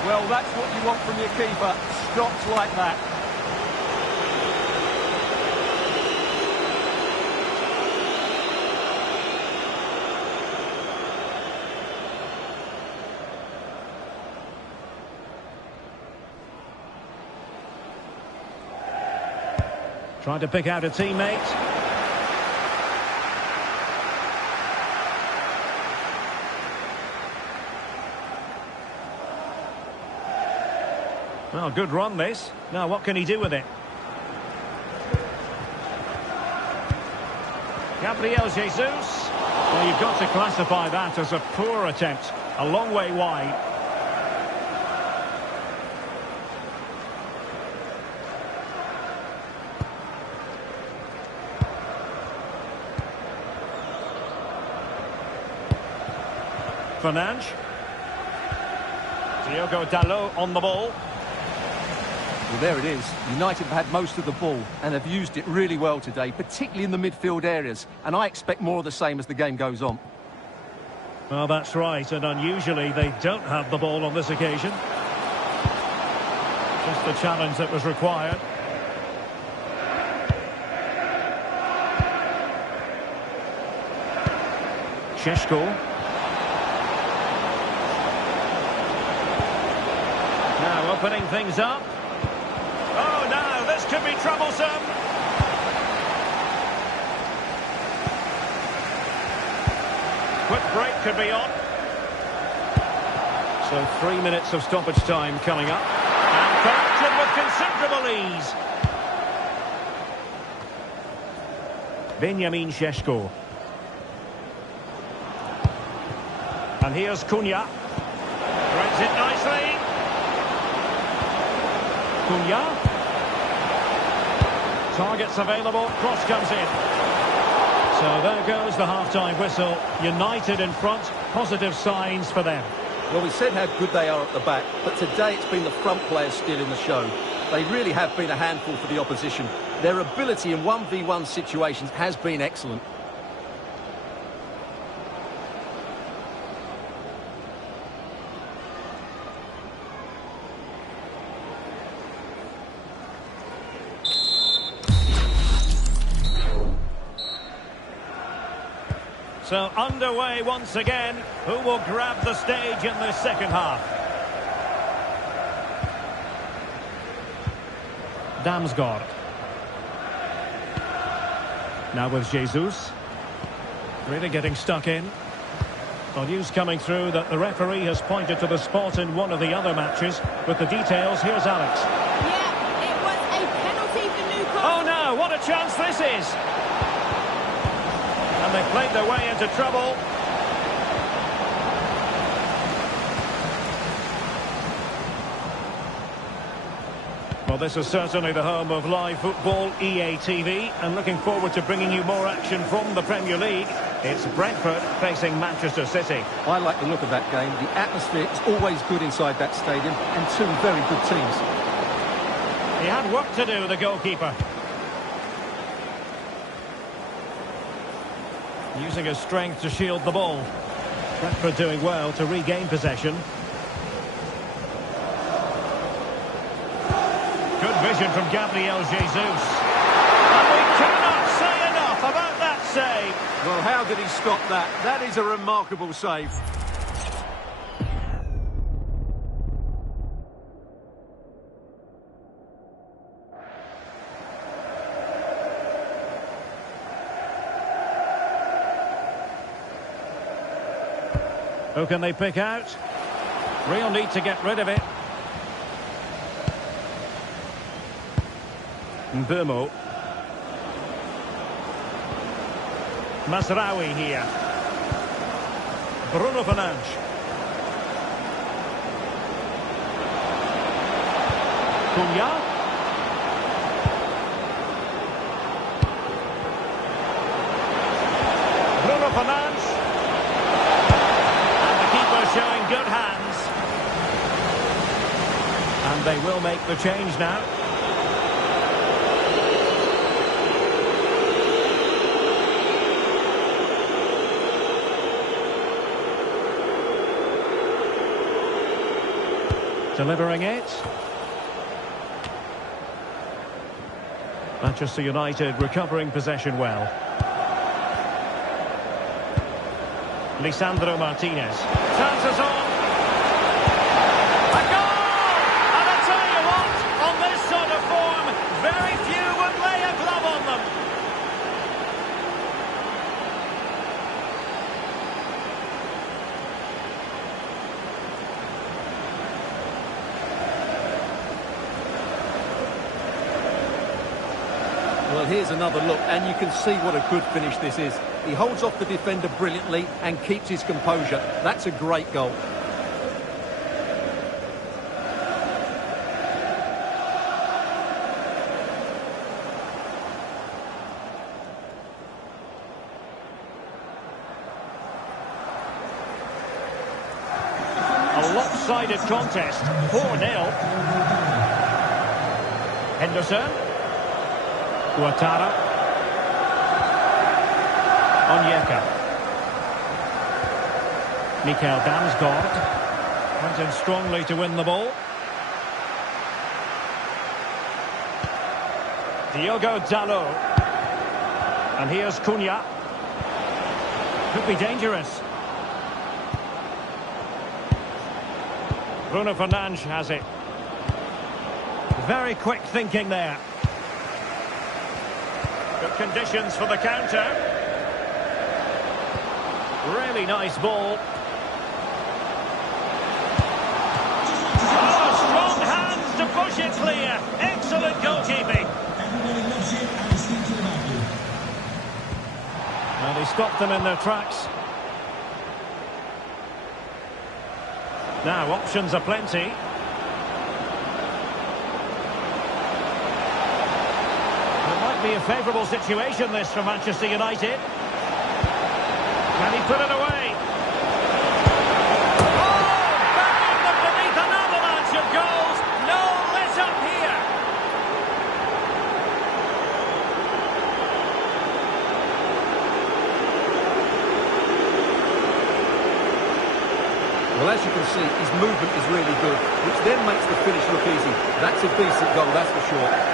Well, that's what you want from your keeper. Stops like that. Trying to pick out a teammate. Well, good run this. Now, what can he do with it? Gabriel Jesus. Well, you've got to classify that as a poor attempt. A long way wide. Fernandes. Diogo Dalot on the ball. Well, there it is. United have had most of the ball and have used it really well today, particularly in the midfield areas. And I expect more of the same as the game goes on. Well, that's right. And unusually, they don't have the ball on this occasion. Just the challenge that was required. Šeško. Now opening things up. Oh, now this could be troublesome. Quick break could be on. So 3 minutes of stoppage time coming up. And deflected with considerable ease. Benjamin Šeško. And here's Cunha. Threads it nicely. Cunha. Targets available. Cross comes in. So there goes the half-time whistle. United in front. Positive signs for them. Well, we said how good they are at the back, but today it's been the front players still in the show. They really have been a handful for the opposition. Their ability in 1v1 situations has been excellent. So underway once again. Who will grab the stage in the second half? Damsgaard. Now with Jesus. Really getting stuck in. Well, news coming through that the referee has pointed to the spot in one of the other matches. With the details, here's Alex. Yeah, it was a penalty for Newcastle. Oh no, what a chance this is! And they played their way into trouble. Well, this is certainly the home of live football, EA TV, and looking forward to bringing you more action from the Premier League. It's Brentford facing Manchester City. I like the look of that game. The atmosphere is always good inside that stadium, and two very good teams. He had work to do, the goalkeeper. Using his strength to shield the ball. Brentford doing well to regain possession. Good vision from Gabriel Jesus. And we cannot say enough about that save. Well, how did he stop that? That is a remarkable save. Who can they pick out? Real need to get rid of it. Mbeumo. Mazraoui here. Bruno Fernandes. Cunha. Bruno Fernandes. And the keeper showing good hands. And they will make the change now. Delivering it. Manchester United recovering possession well. Lisandro Martinez. Chances on. A goal! And I tell you what, on this sort of form, very few would lay a glove on them. Well, here's another look, and you can see what a good finish this is. He holds off the defender brilliantly and keeps his composure. That's a great goal. A lopsided contest, 4-0. Henderson. Ouattara. Onyeka. Mikael Damsgaard. Went in strongly to win the ball. Diogo Dalot. And here's Cunha. Could be dangerous. Bruno Fernandes has it. Very quick thinking there. Good conditions for the counter. Really nice ball. Oh, strong hands to push it clear. Excellent goalkeeping. Everybody loves it and is thinking about you. And he stopped them in their tracks. Now, options are plenty. It might be a favourable situation, this, for Manchester United. Can he put it away? Oh! Banging them beneath an avalanche of goals. No let-up here. Well, as you can see, his movement is really good, which then makes the finish look easy. That's a decent goal, that's for sure.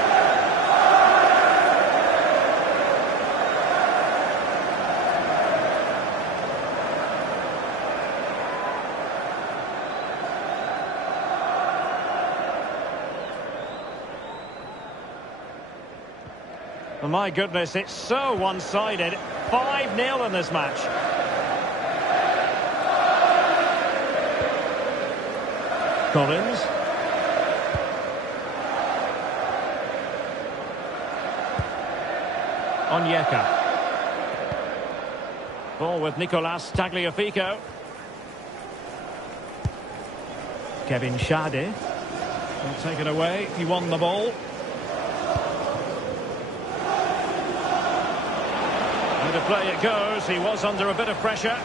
Oh, my goodness, it's so one-sided. 5-0 in this match. Collins. Onyeka. Ball with Nicolas Tagliafico. Kevin Schade. Will take it away. He won the ball. And to play it goes. He was under a bit of pressure.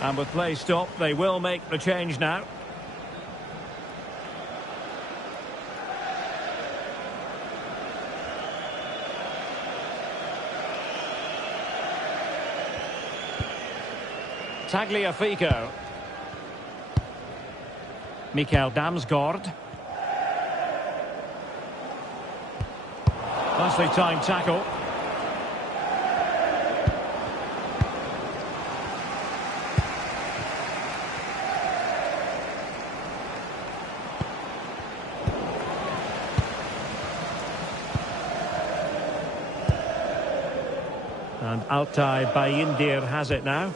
And with play stopped, they will make the change now. Tagliafico. Mikael Damsgaard. Nicely timed tackle. And Altay Bayindir has it now.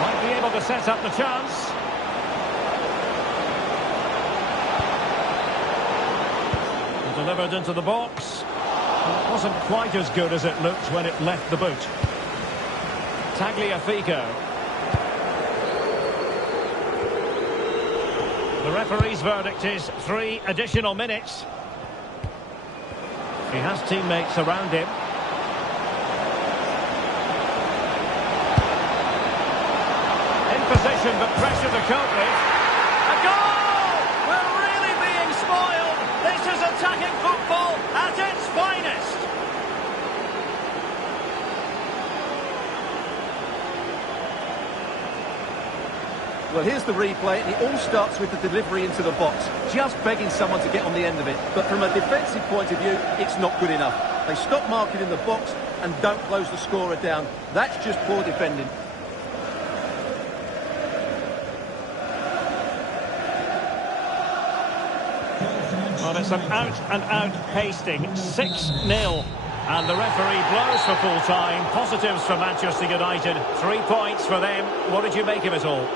Might be able to set up the chance. And delivered into the box. Well, it wasn't quite as good as it looked when it left the boot. Tagliafico. The referee's verdict is 3 additional minutes. He has teammates around him. In position, but pressure to cope with. A goal! We're really being spoiled. This is attacking football at its finest. Well, here's the replay, and it all starts with the delivery into the box. Just begging someone to get on the end of it. But from a defensive point of view, it's not good enough. They stop marking in the box and don't close the scorer down. That's just poor defending. Well, it's an out-and-out pasting. 6-0. And the referee blows for full time. Positives for Manchester United. 3 points for them. What did you make of it all?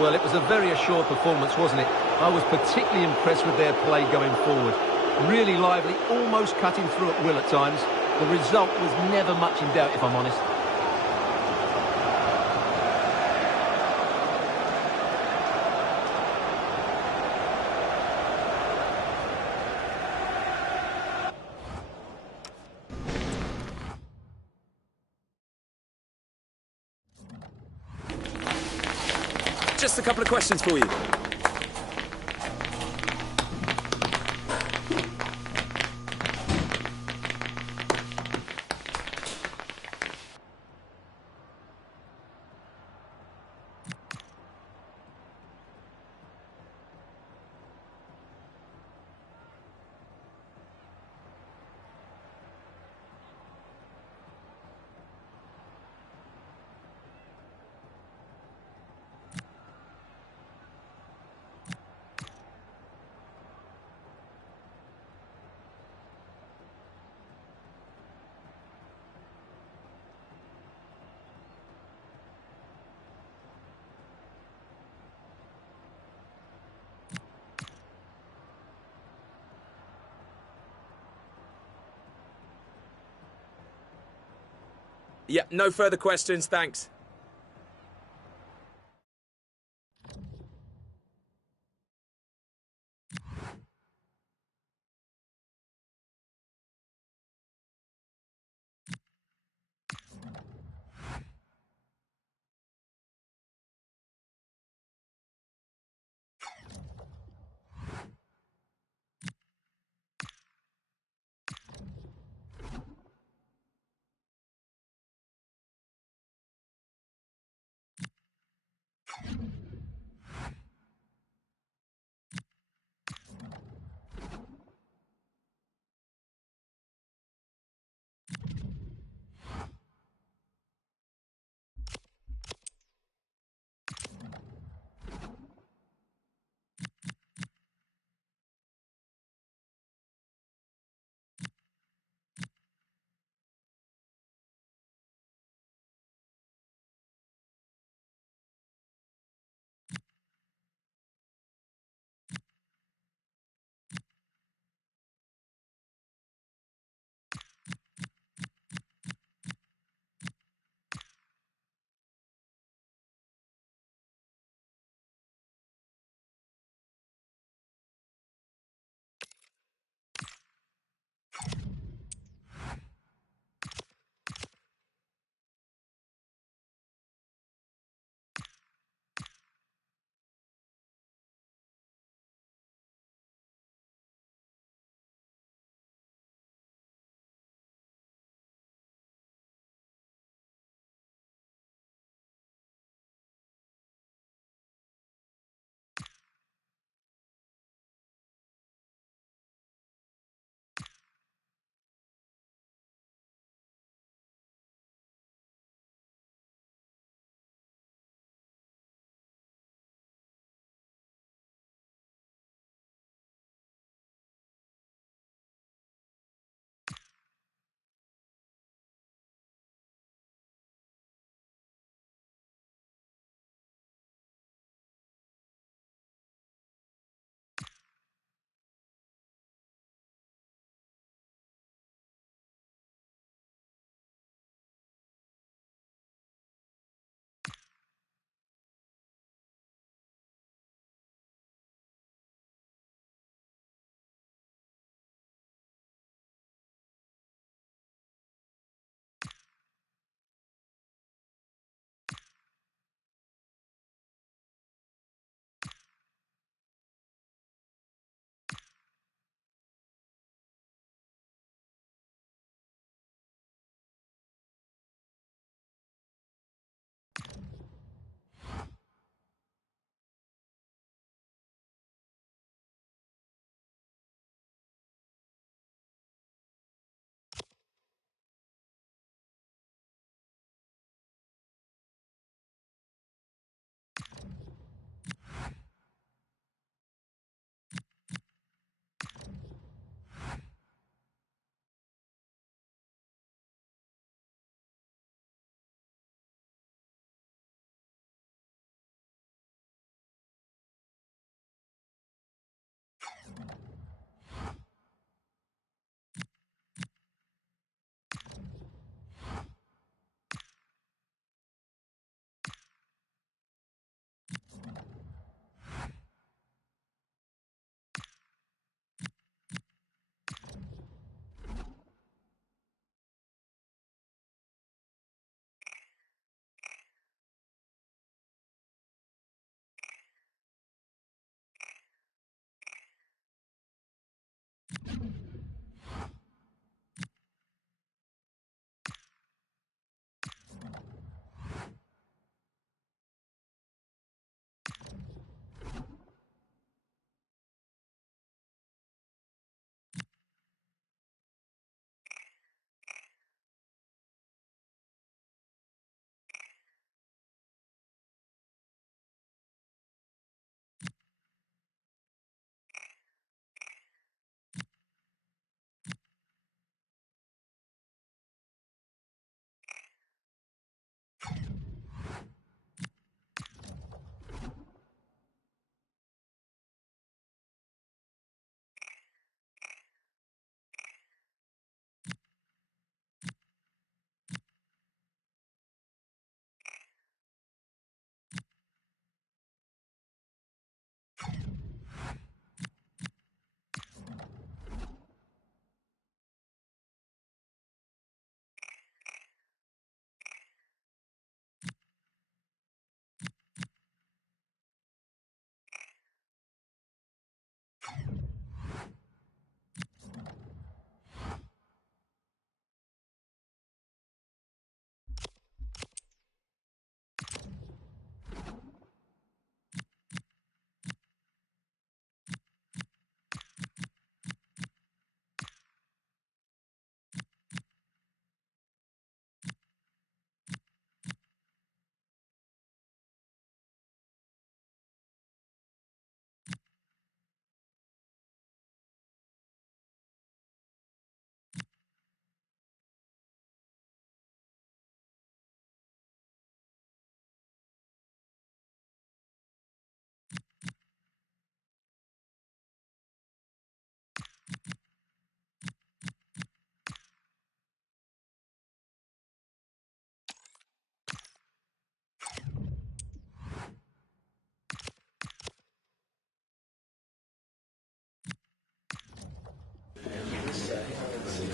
Well, it was a very assured performance, wasn't it? I was particularly impressed with their play going forward. Really lively, almost cutting through at will at times. The result was never much in doubt, if I'm honest. just a couple of questions for you. Yeah, no further questions, thanks.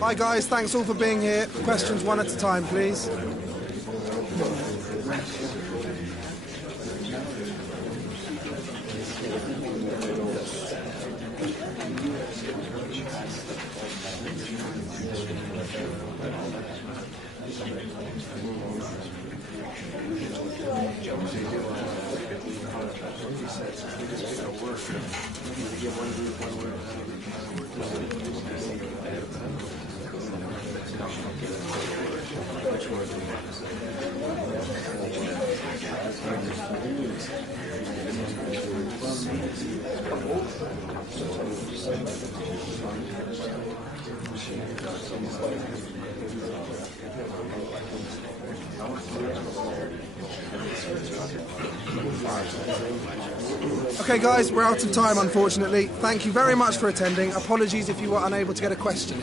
Hi guys, thanks all for being here. Questions one at a time, please. Okay guys, we're out of time unfortunately. Thank you very much for attending. Apologies if you were unable to get a question.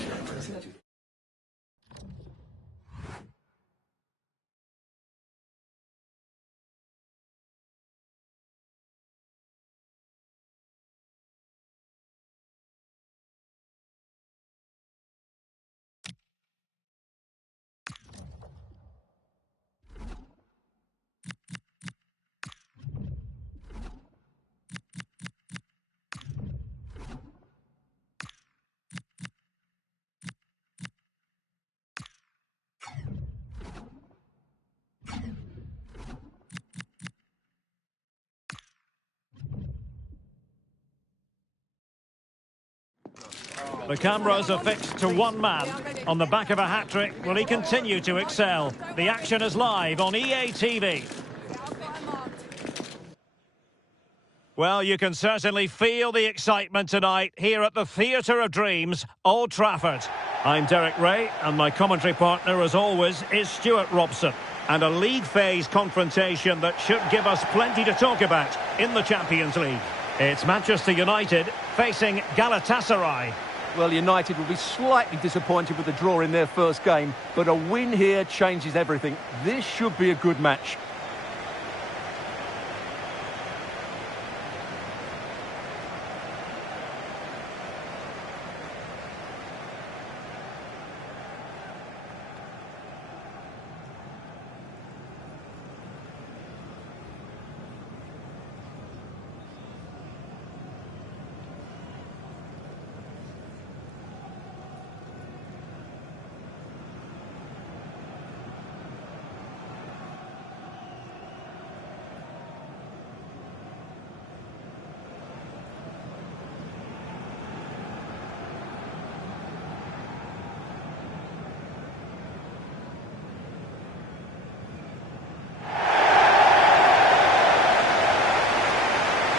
The cameras are fixed to one man. On the back of a hat-trick, will he continue to excel? The action is live on EA TV. Well, you can certainly feel the excitement tonight here at the Theatre of Dreams, Old Trafford. I'm Derek Ray, and my commentary partner, as always, is Stuart Robson. And a league phase confrontation that should give us plenty to talk about in the Champions League. It's Manchester United facing Galatasaray. Well, United will be slightly disappointed with the draw in their first game, but a win here changes everything. This should be a good match.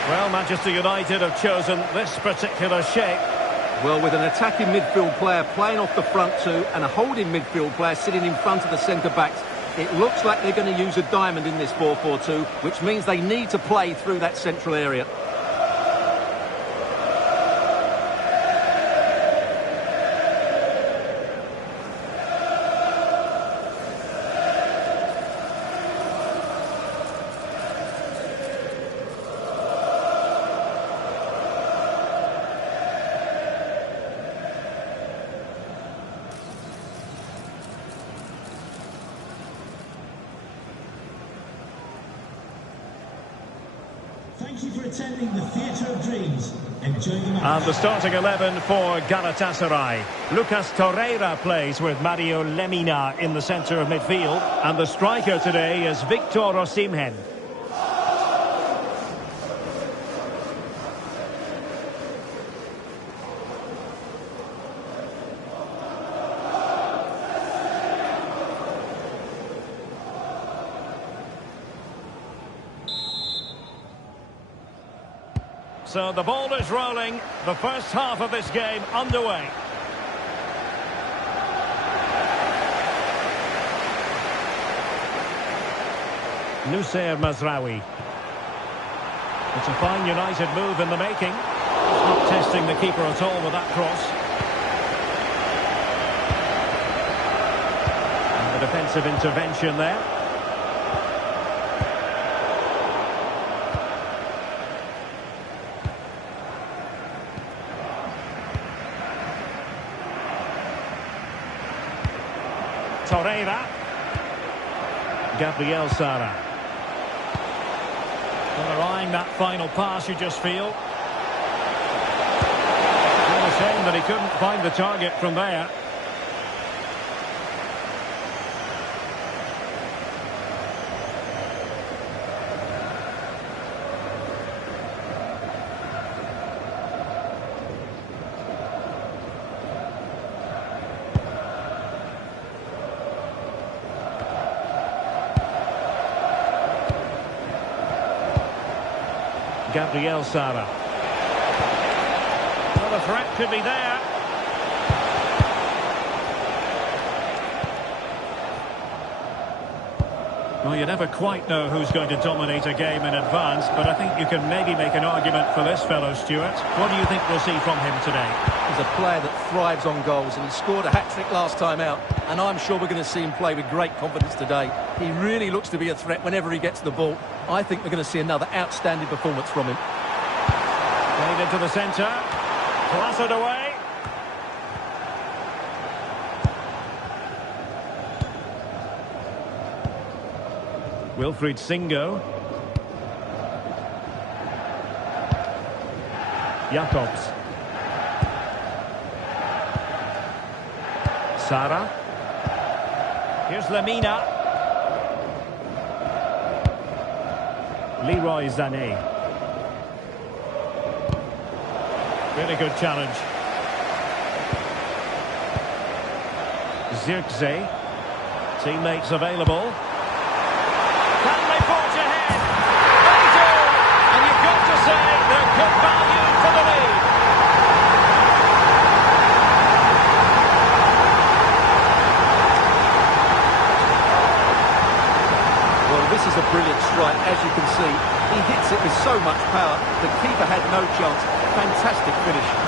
Well, Manchester United have chosen this particular shape. Well, with an attacking midfield player playing off the front two and a holding midfield player sitting in front of the centre-backs, it looks like they're going to use a diamond in this 4-4-2, which means they need to play through that central area. Thank you for attending the Theatre of Dreams. Enjoy the match. And the starting 11 for Galatasaray. Lucas Torreira plays with Mario Lemina in the centre of midfield. And the striker today is Victor Osimhen. So the ball is rolling. The first half of this game underway. Noussair Mazraoui. It's a fine United move in the making. Not testing the keeper at all with that cross. And the defensive intervention there. Torreira. Gabriel Sara. Well, they're eyeing that final pass, you just feel. Well, a shame that he couldn't find the target from there. Gabriel Sara. Well, the threat could be there. Well, you never quite know who's going to dominate a game in advance, but I think you can maybe make an argument for this fellow, Stuart. What do you think we'll see from him today? He's a player that thrives on goals, and he scored a hat-trick last time out, and I'm sure we're going to see him play with great confidence today. He really looks to be a threat whenever he gets the ball. I think we're going to see another outstanding performance from him. Played into the centre. Clattered away. Wilfried Singo. Jakobs. Sara. Here's Lemina. Leroy Sané. Really good challenge. Zirkzee. Teammates available. Can they forge ahead? They do! And you've got to say they're good value for the lead. Well, this is a brilliant strike, as you can see. He hits it with so much power. The keeper had no chance. Fantastic finish.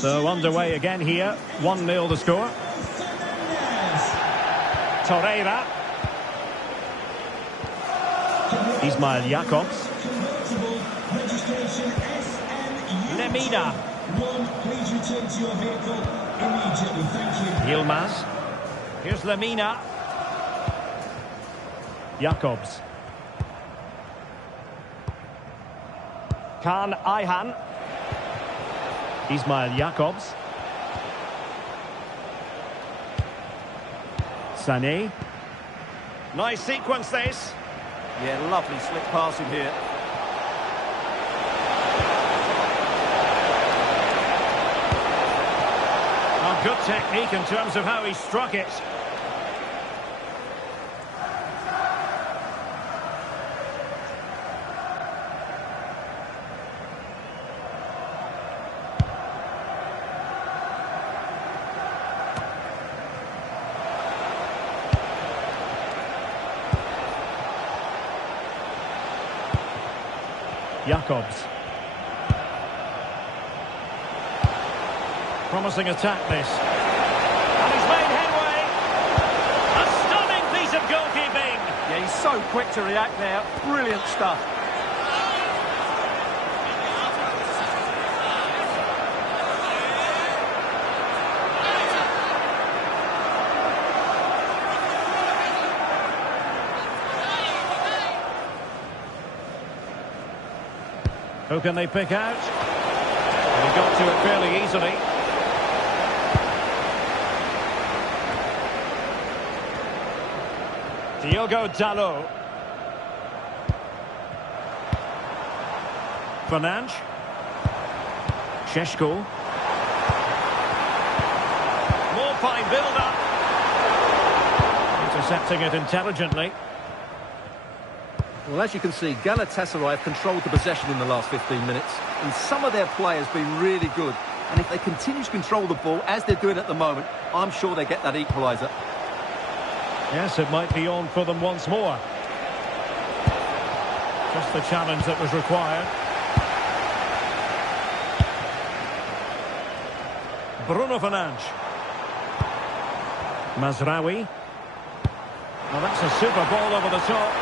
So underway again here. 1-0 the score. Torreira. Ismail Jakobs. Lemina. Please return to your vehicle immediately. Thank you. Yilmaz. Here's Lemina. Jakobs. Kaan Ayhan. Ismail Jakobs. Sané. Nice sequence this. Yeah, lovely slick passing here. Oh, good technique in terms of how he struck it. Jakobs. Promising attack this. And he's made headway. A stunning piece of goalkeeping. Yeah, he's so quick to react there. Brilliant stuff. Who can they pick out? And he got to it fairly easily. Diogo Dalot. Fernandes. Šeško. More fine build-up. Intercepting it intelligently. Well, as you can see, Galatasaray have controlled the possession in the last 15 minutes, and some of their players have been really good. And if they continue to control the ball, as they're doing at the moment, I'm sure they get that equaliser. Yes, it might be on for them once more. Just the challenge that was required. Bruno Fernandes. Mazraoui. Well, that's a super ball over the top.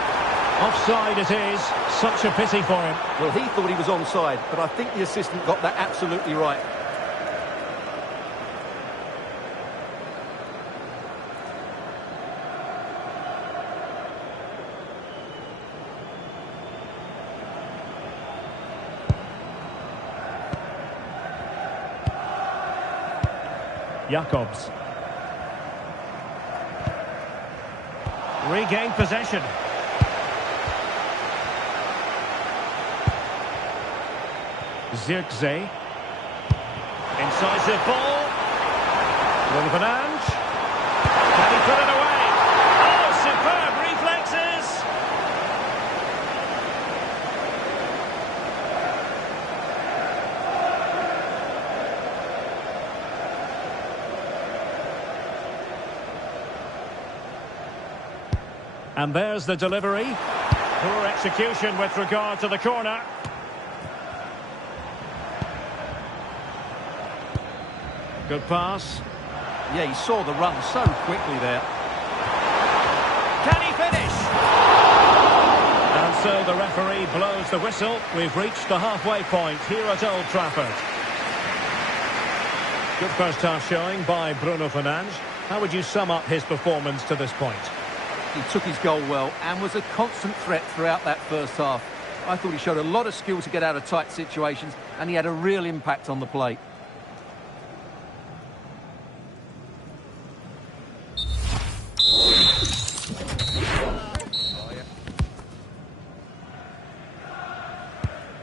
Offside it is. Such a pity for him. Well, he thought he was onside, but I think the assistant got that absolutely right. Jakobs. Regained possession. Zirkzee. Incisive ball. Bruno Fernandes. Can he put it away? Oh, superb reflexes. And there's the delivery. Poor execution with regard to the corner. Good pass. Yeah, he saw the run so quickly there. Can he finish? And so the referee blows the whistle. We've reached the halfway point here at Old Trafford. Good first half showing by Bruno Fernandes. How would you sum up his performance to this point? He took his goal well and was a constant threat throughout that first half. I thought he showed a lot of skill to get out of tight situations, and he had a real impact on the plate.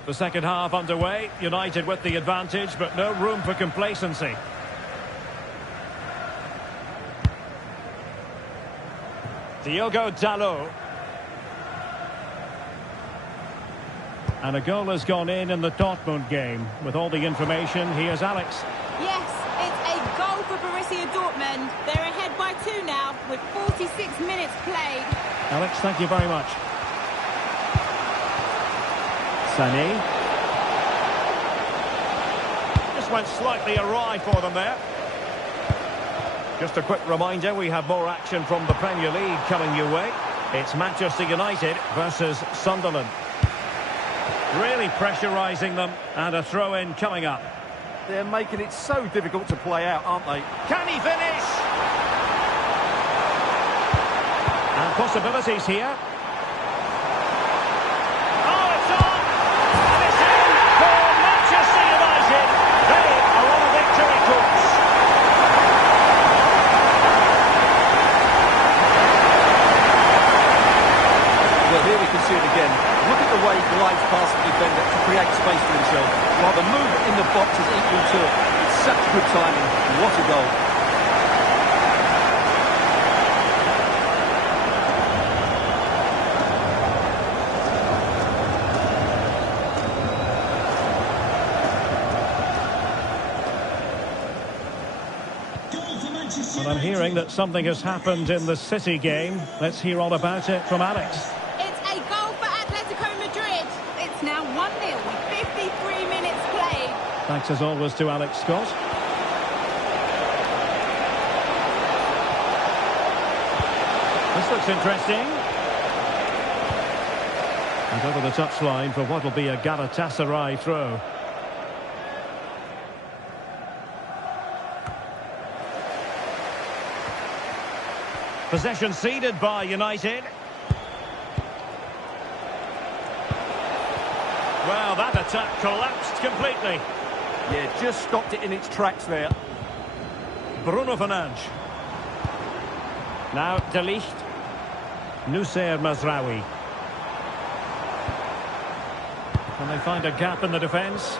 The second half underway. United with the advantage, but no room for complacency. Diogo Dalot. And a goal has gone in the Dortmund game. With all the information, here's Alex. Yes, it's a goal for Borussia Dortmund. They're ahead by 2 now with 46 minutes played. Alex, thank you very much. Sané. just went slightly awry for them there. Just a quick reminder, we have more action from the Premier League coming your way. It's Manchester United versus Sunderland. Really pressurising them, and a throw-in coming up. They're making it so difficult to play out, aren't they? Can he finish? And possibilities here. Oh, it's on! And it's in for Manchester United. They are on a victory course. Well, here we can see it again. Look at the way he glides past the defender to create space for himself, while the movement in the box is equal to it. It's such good timing. What a goal. Goal for Manchester And I'm hearing that something has happened in the City game. Let's hear all about it from Alex. It's a goal for Atletico Madrid. It's now 1-0 with 53 minutes played. Thanks as always to Alex Scott. This looks interesting. And over the touchline for what will be a Galatasaray throw. Possession ceded by United. Well, that attack collapsed completely. Yeah, just stopped it in its tracks there. Bruno Fernandes. Now De Ligt. Noussair Mazraoui. Can they find a gap in the defence?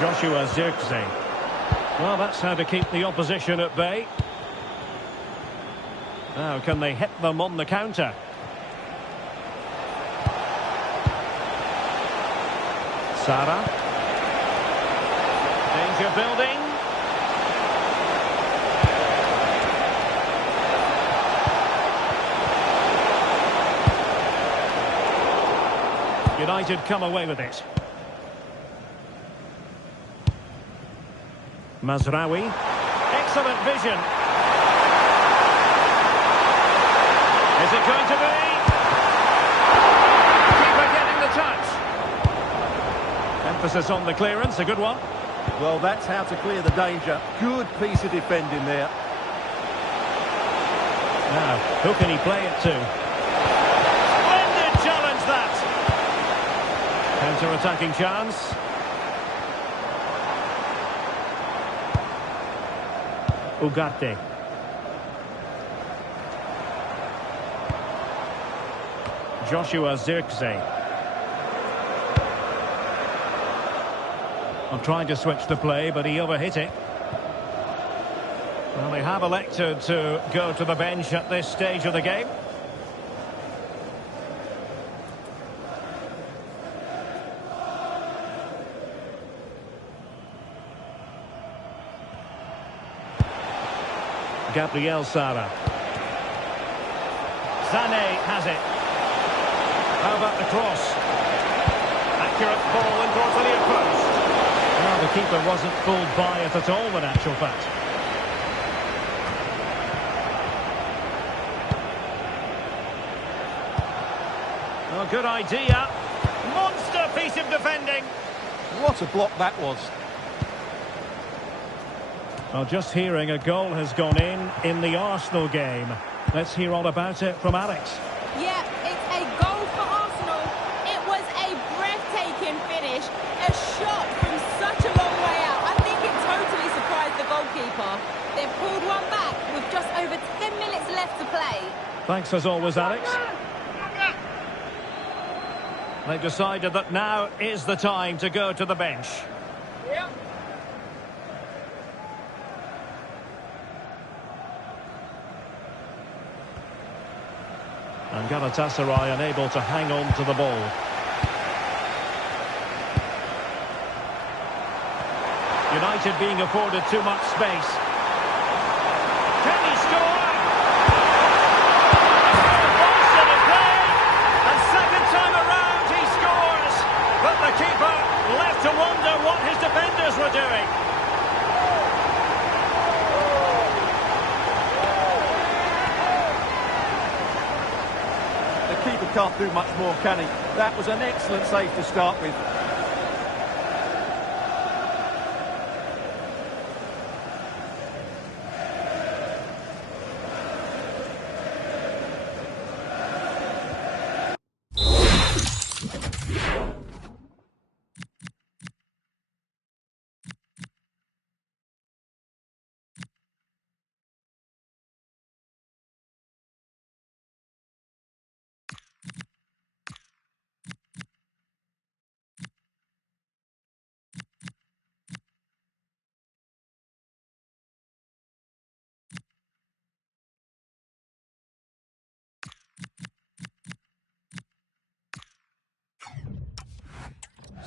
Joshua Zirkzee. Well, that's how to keep the opposition at bay. Now, can they hit them on the counter? Sara. Danger building. United come away with it. Mazraoui. Excellent vision. Is it going to be? Keeper getting the touch. Emphasis on the clearance, a good one. Well, that's how to clear the danger. Good piece of defending there. Now, who can he play it to? Splendid challenge, that! Counter-attacking chance. Ugarte. Joshua Zirkzee. I'm trying to switch the play, but he overhit it. Well, they have elected to go to the bench at this stage of the game. Gabriel Sara. Sané has it. How about the cross? Accurate ball in towards the near post. Well, the keeper wasn't fooled by it at all, in actual fact. Oh, good idea. Monster piece of defending. What a block that was. Well, just hearing a goal has gone in the Arsenal game. Let's hear all about it from Alex. Yeah, it's a goal for Arsenal. It was a breathtaking finish. A shot from such a long way out. I think it totally surprised the goalkeeper. They've pulled one back with just over 10 minutes left to play. Thanks as always, Alex. They've decided that now is the time to go to the bench. Yeah. And Galatasaray unable to hang on to the ball. United being afforded too much space. Can he score? Voice of the play! And second time around he scores! the keeper can't do much more, can he? That was an excellent save to start with.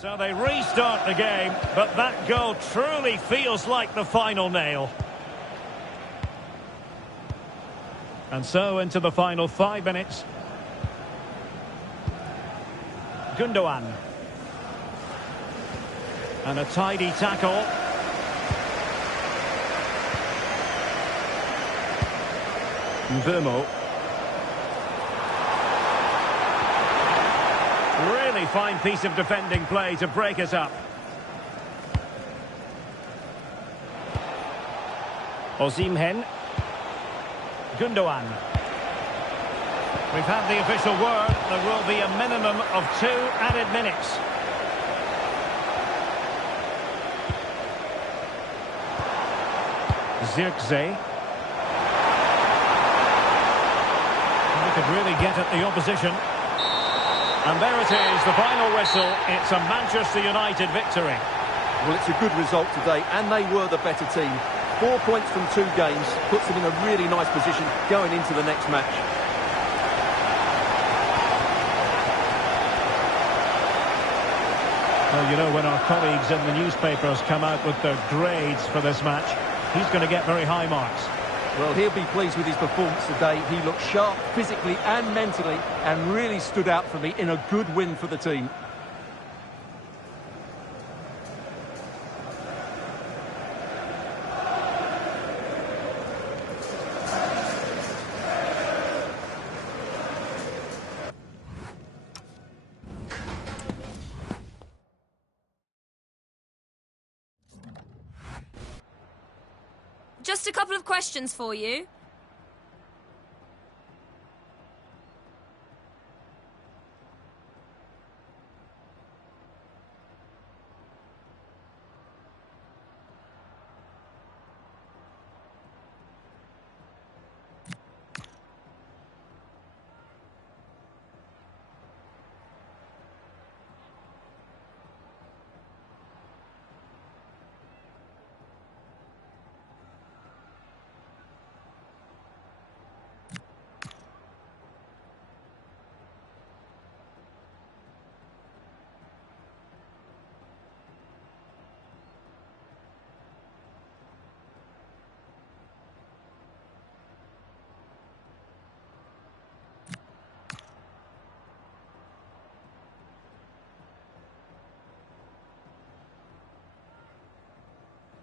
So they restart the game, but that goal truly feels like the final nail. And so into the final 5 minutes. Gundogan. And a tidy tackle. Mbeumo. Really fine piece of defending play to break us up. Osimhen. Gundogan. We've had the official word. There will be a minimum of 2 added minutes. Zirkzee. He could really get at the opposition. And there it is, the final whistle. It's a Manchester United victory. Well, it's a good result today, and they were the better team. 4 points from 2 games puts them in a really nice position going into the next match. Well, you know, when our colleagues in the newspapers come out with their grades for this match, he's going to get very high marks. Well, he'll be pleased with his performance today. He looked sharp physically and mentally and really stood out for me in a good win for the team. Just a couple of questions for you.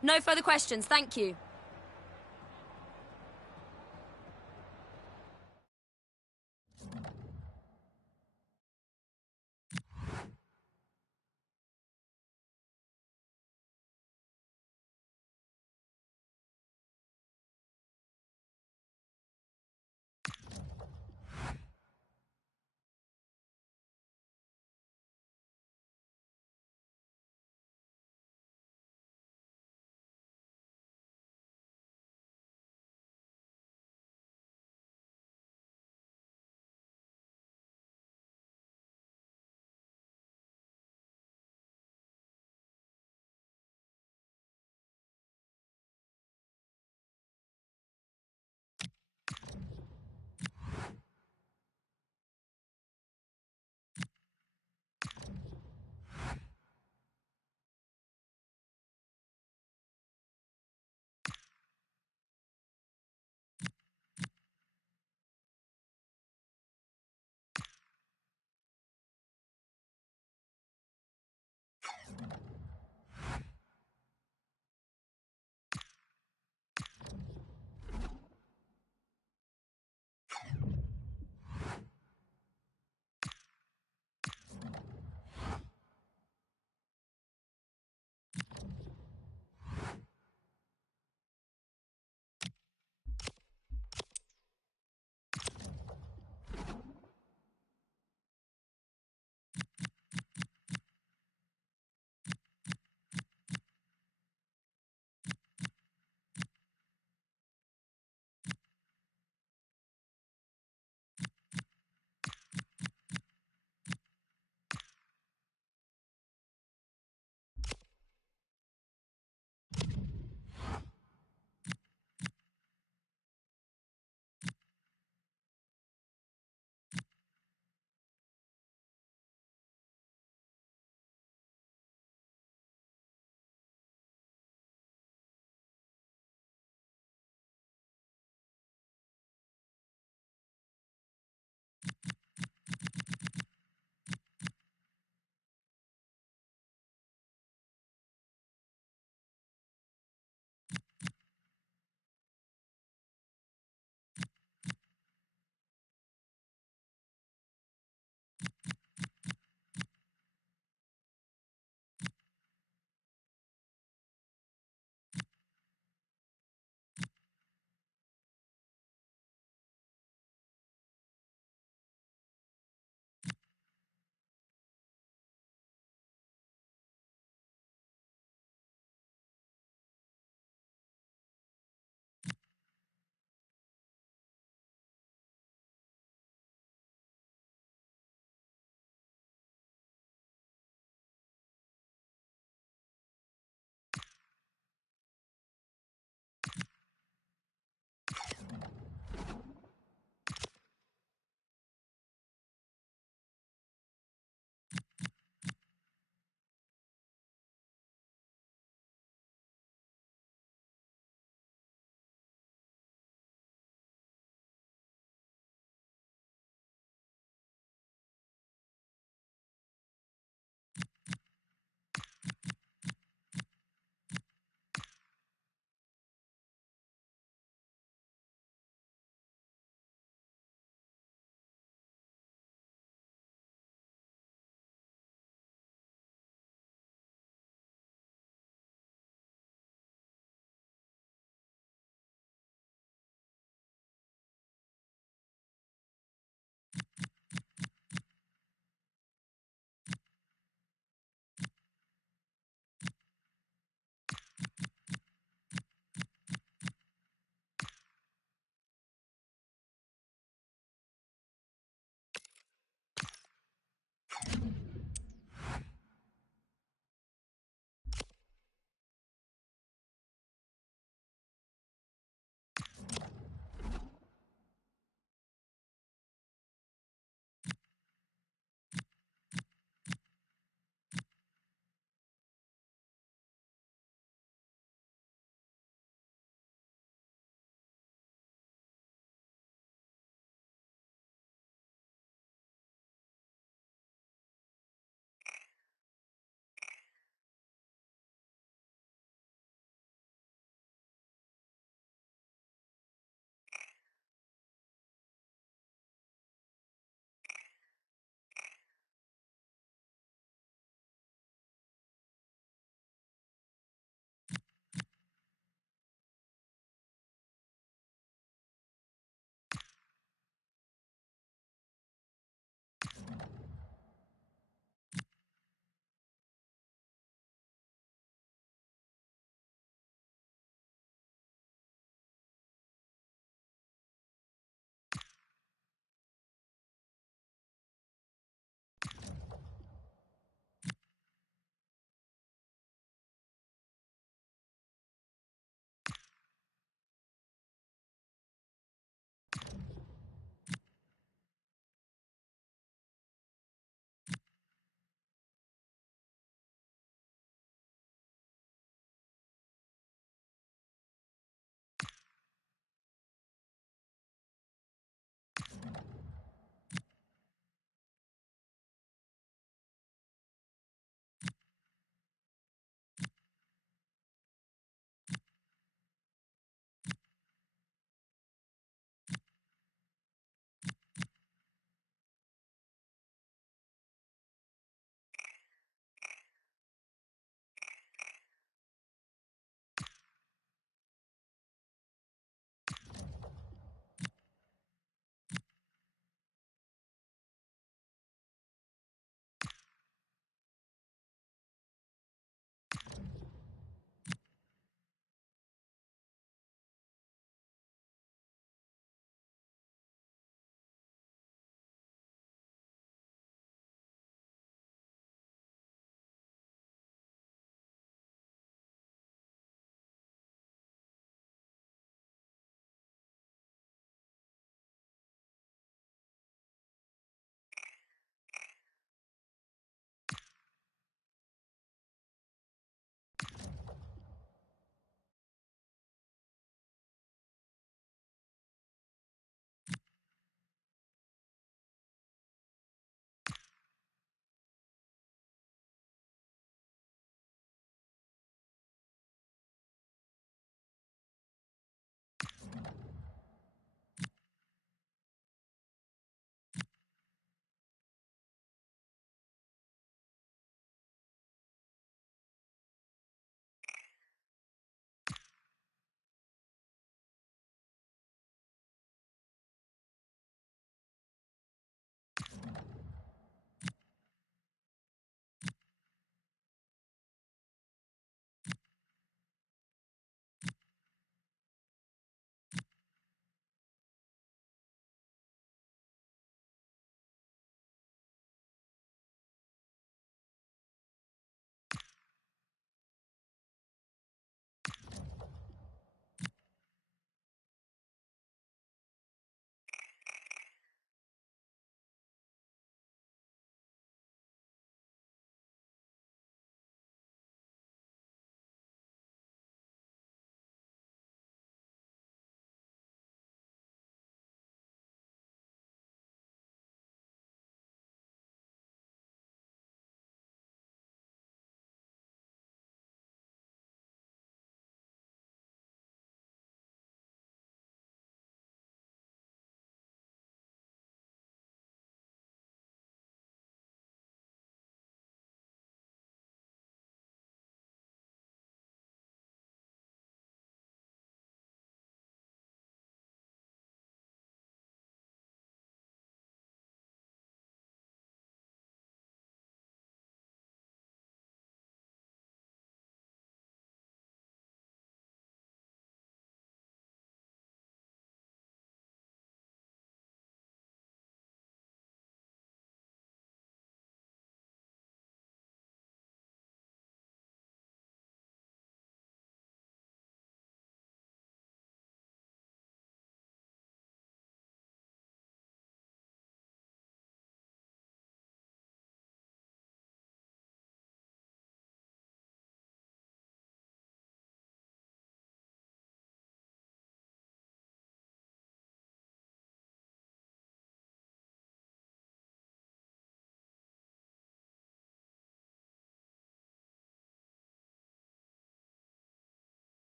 No further questions, thank you.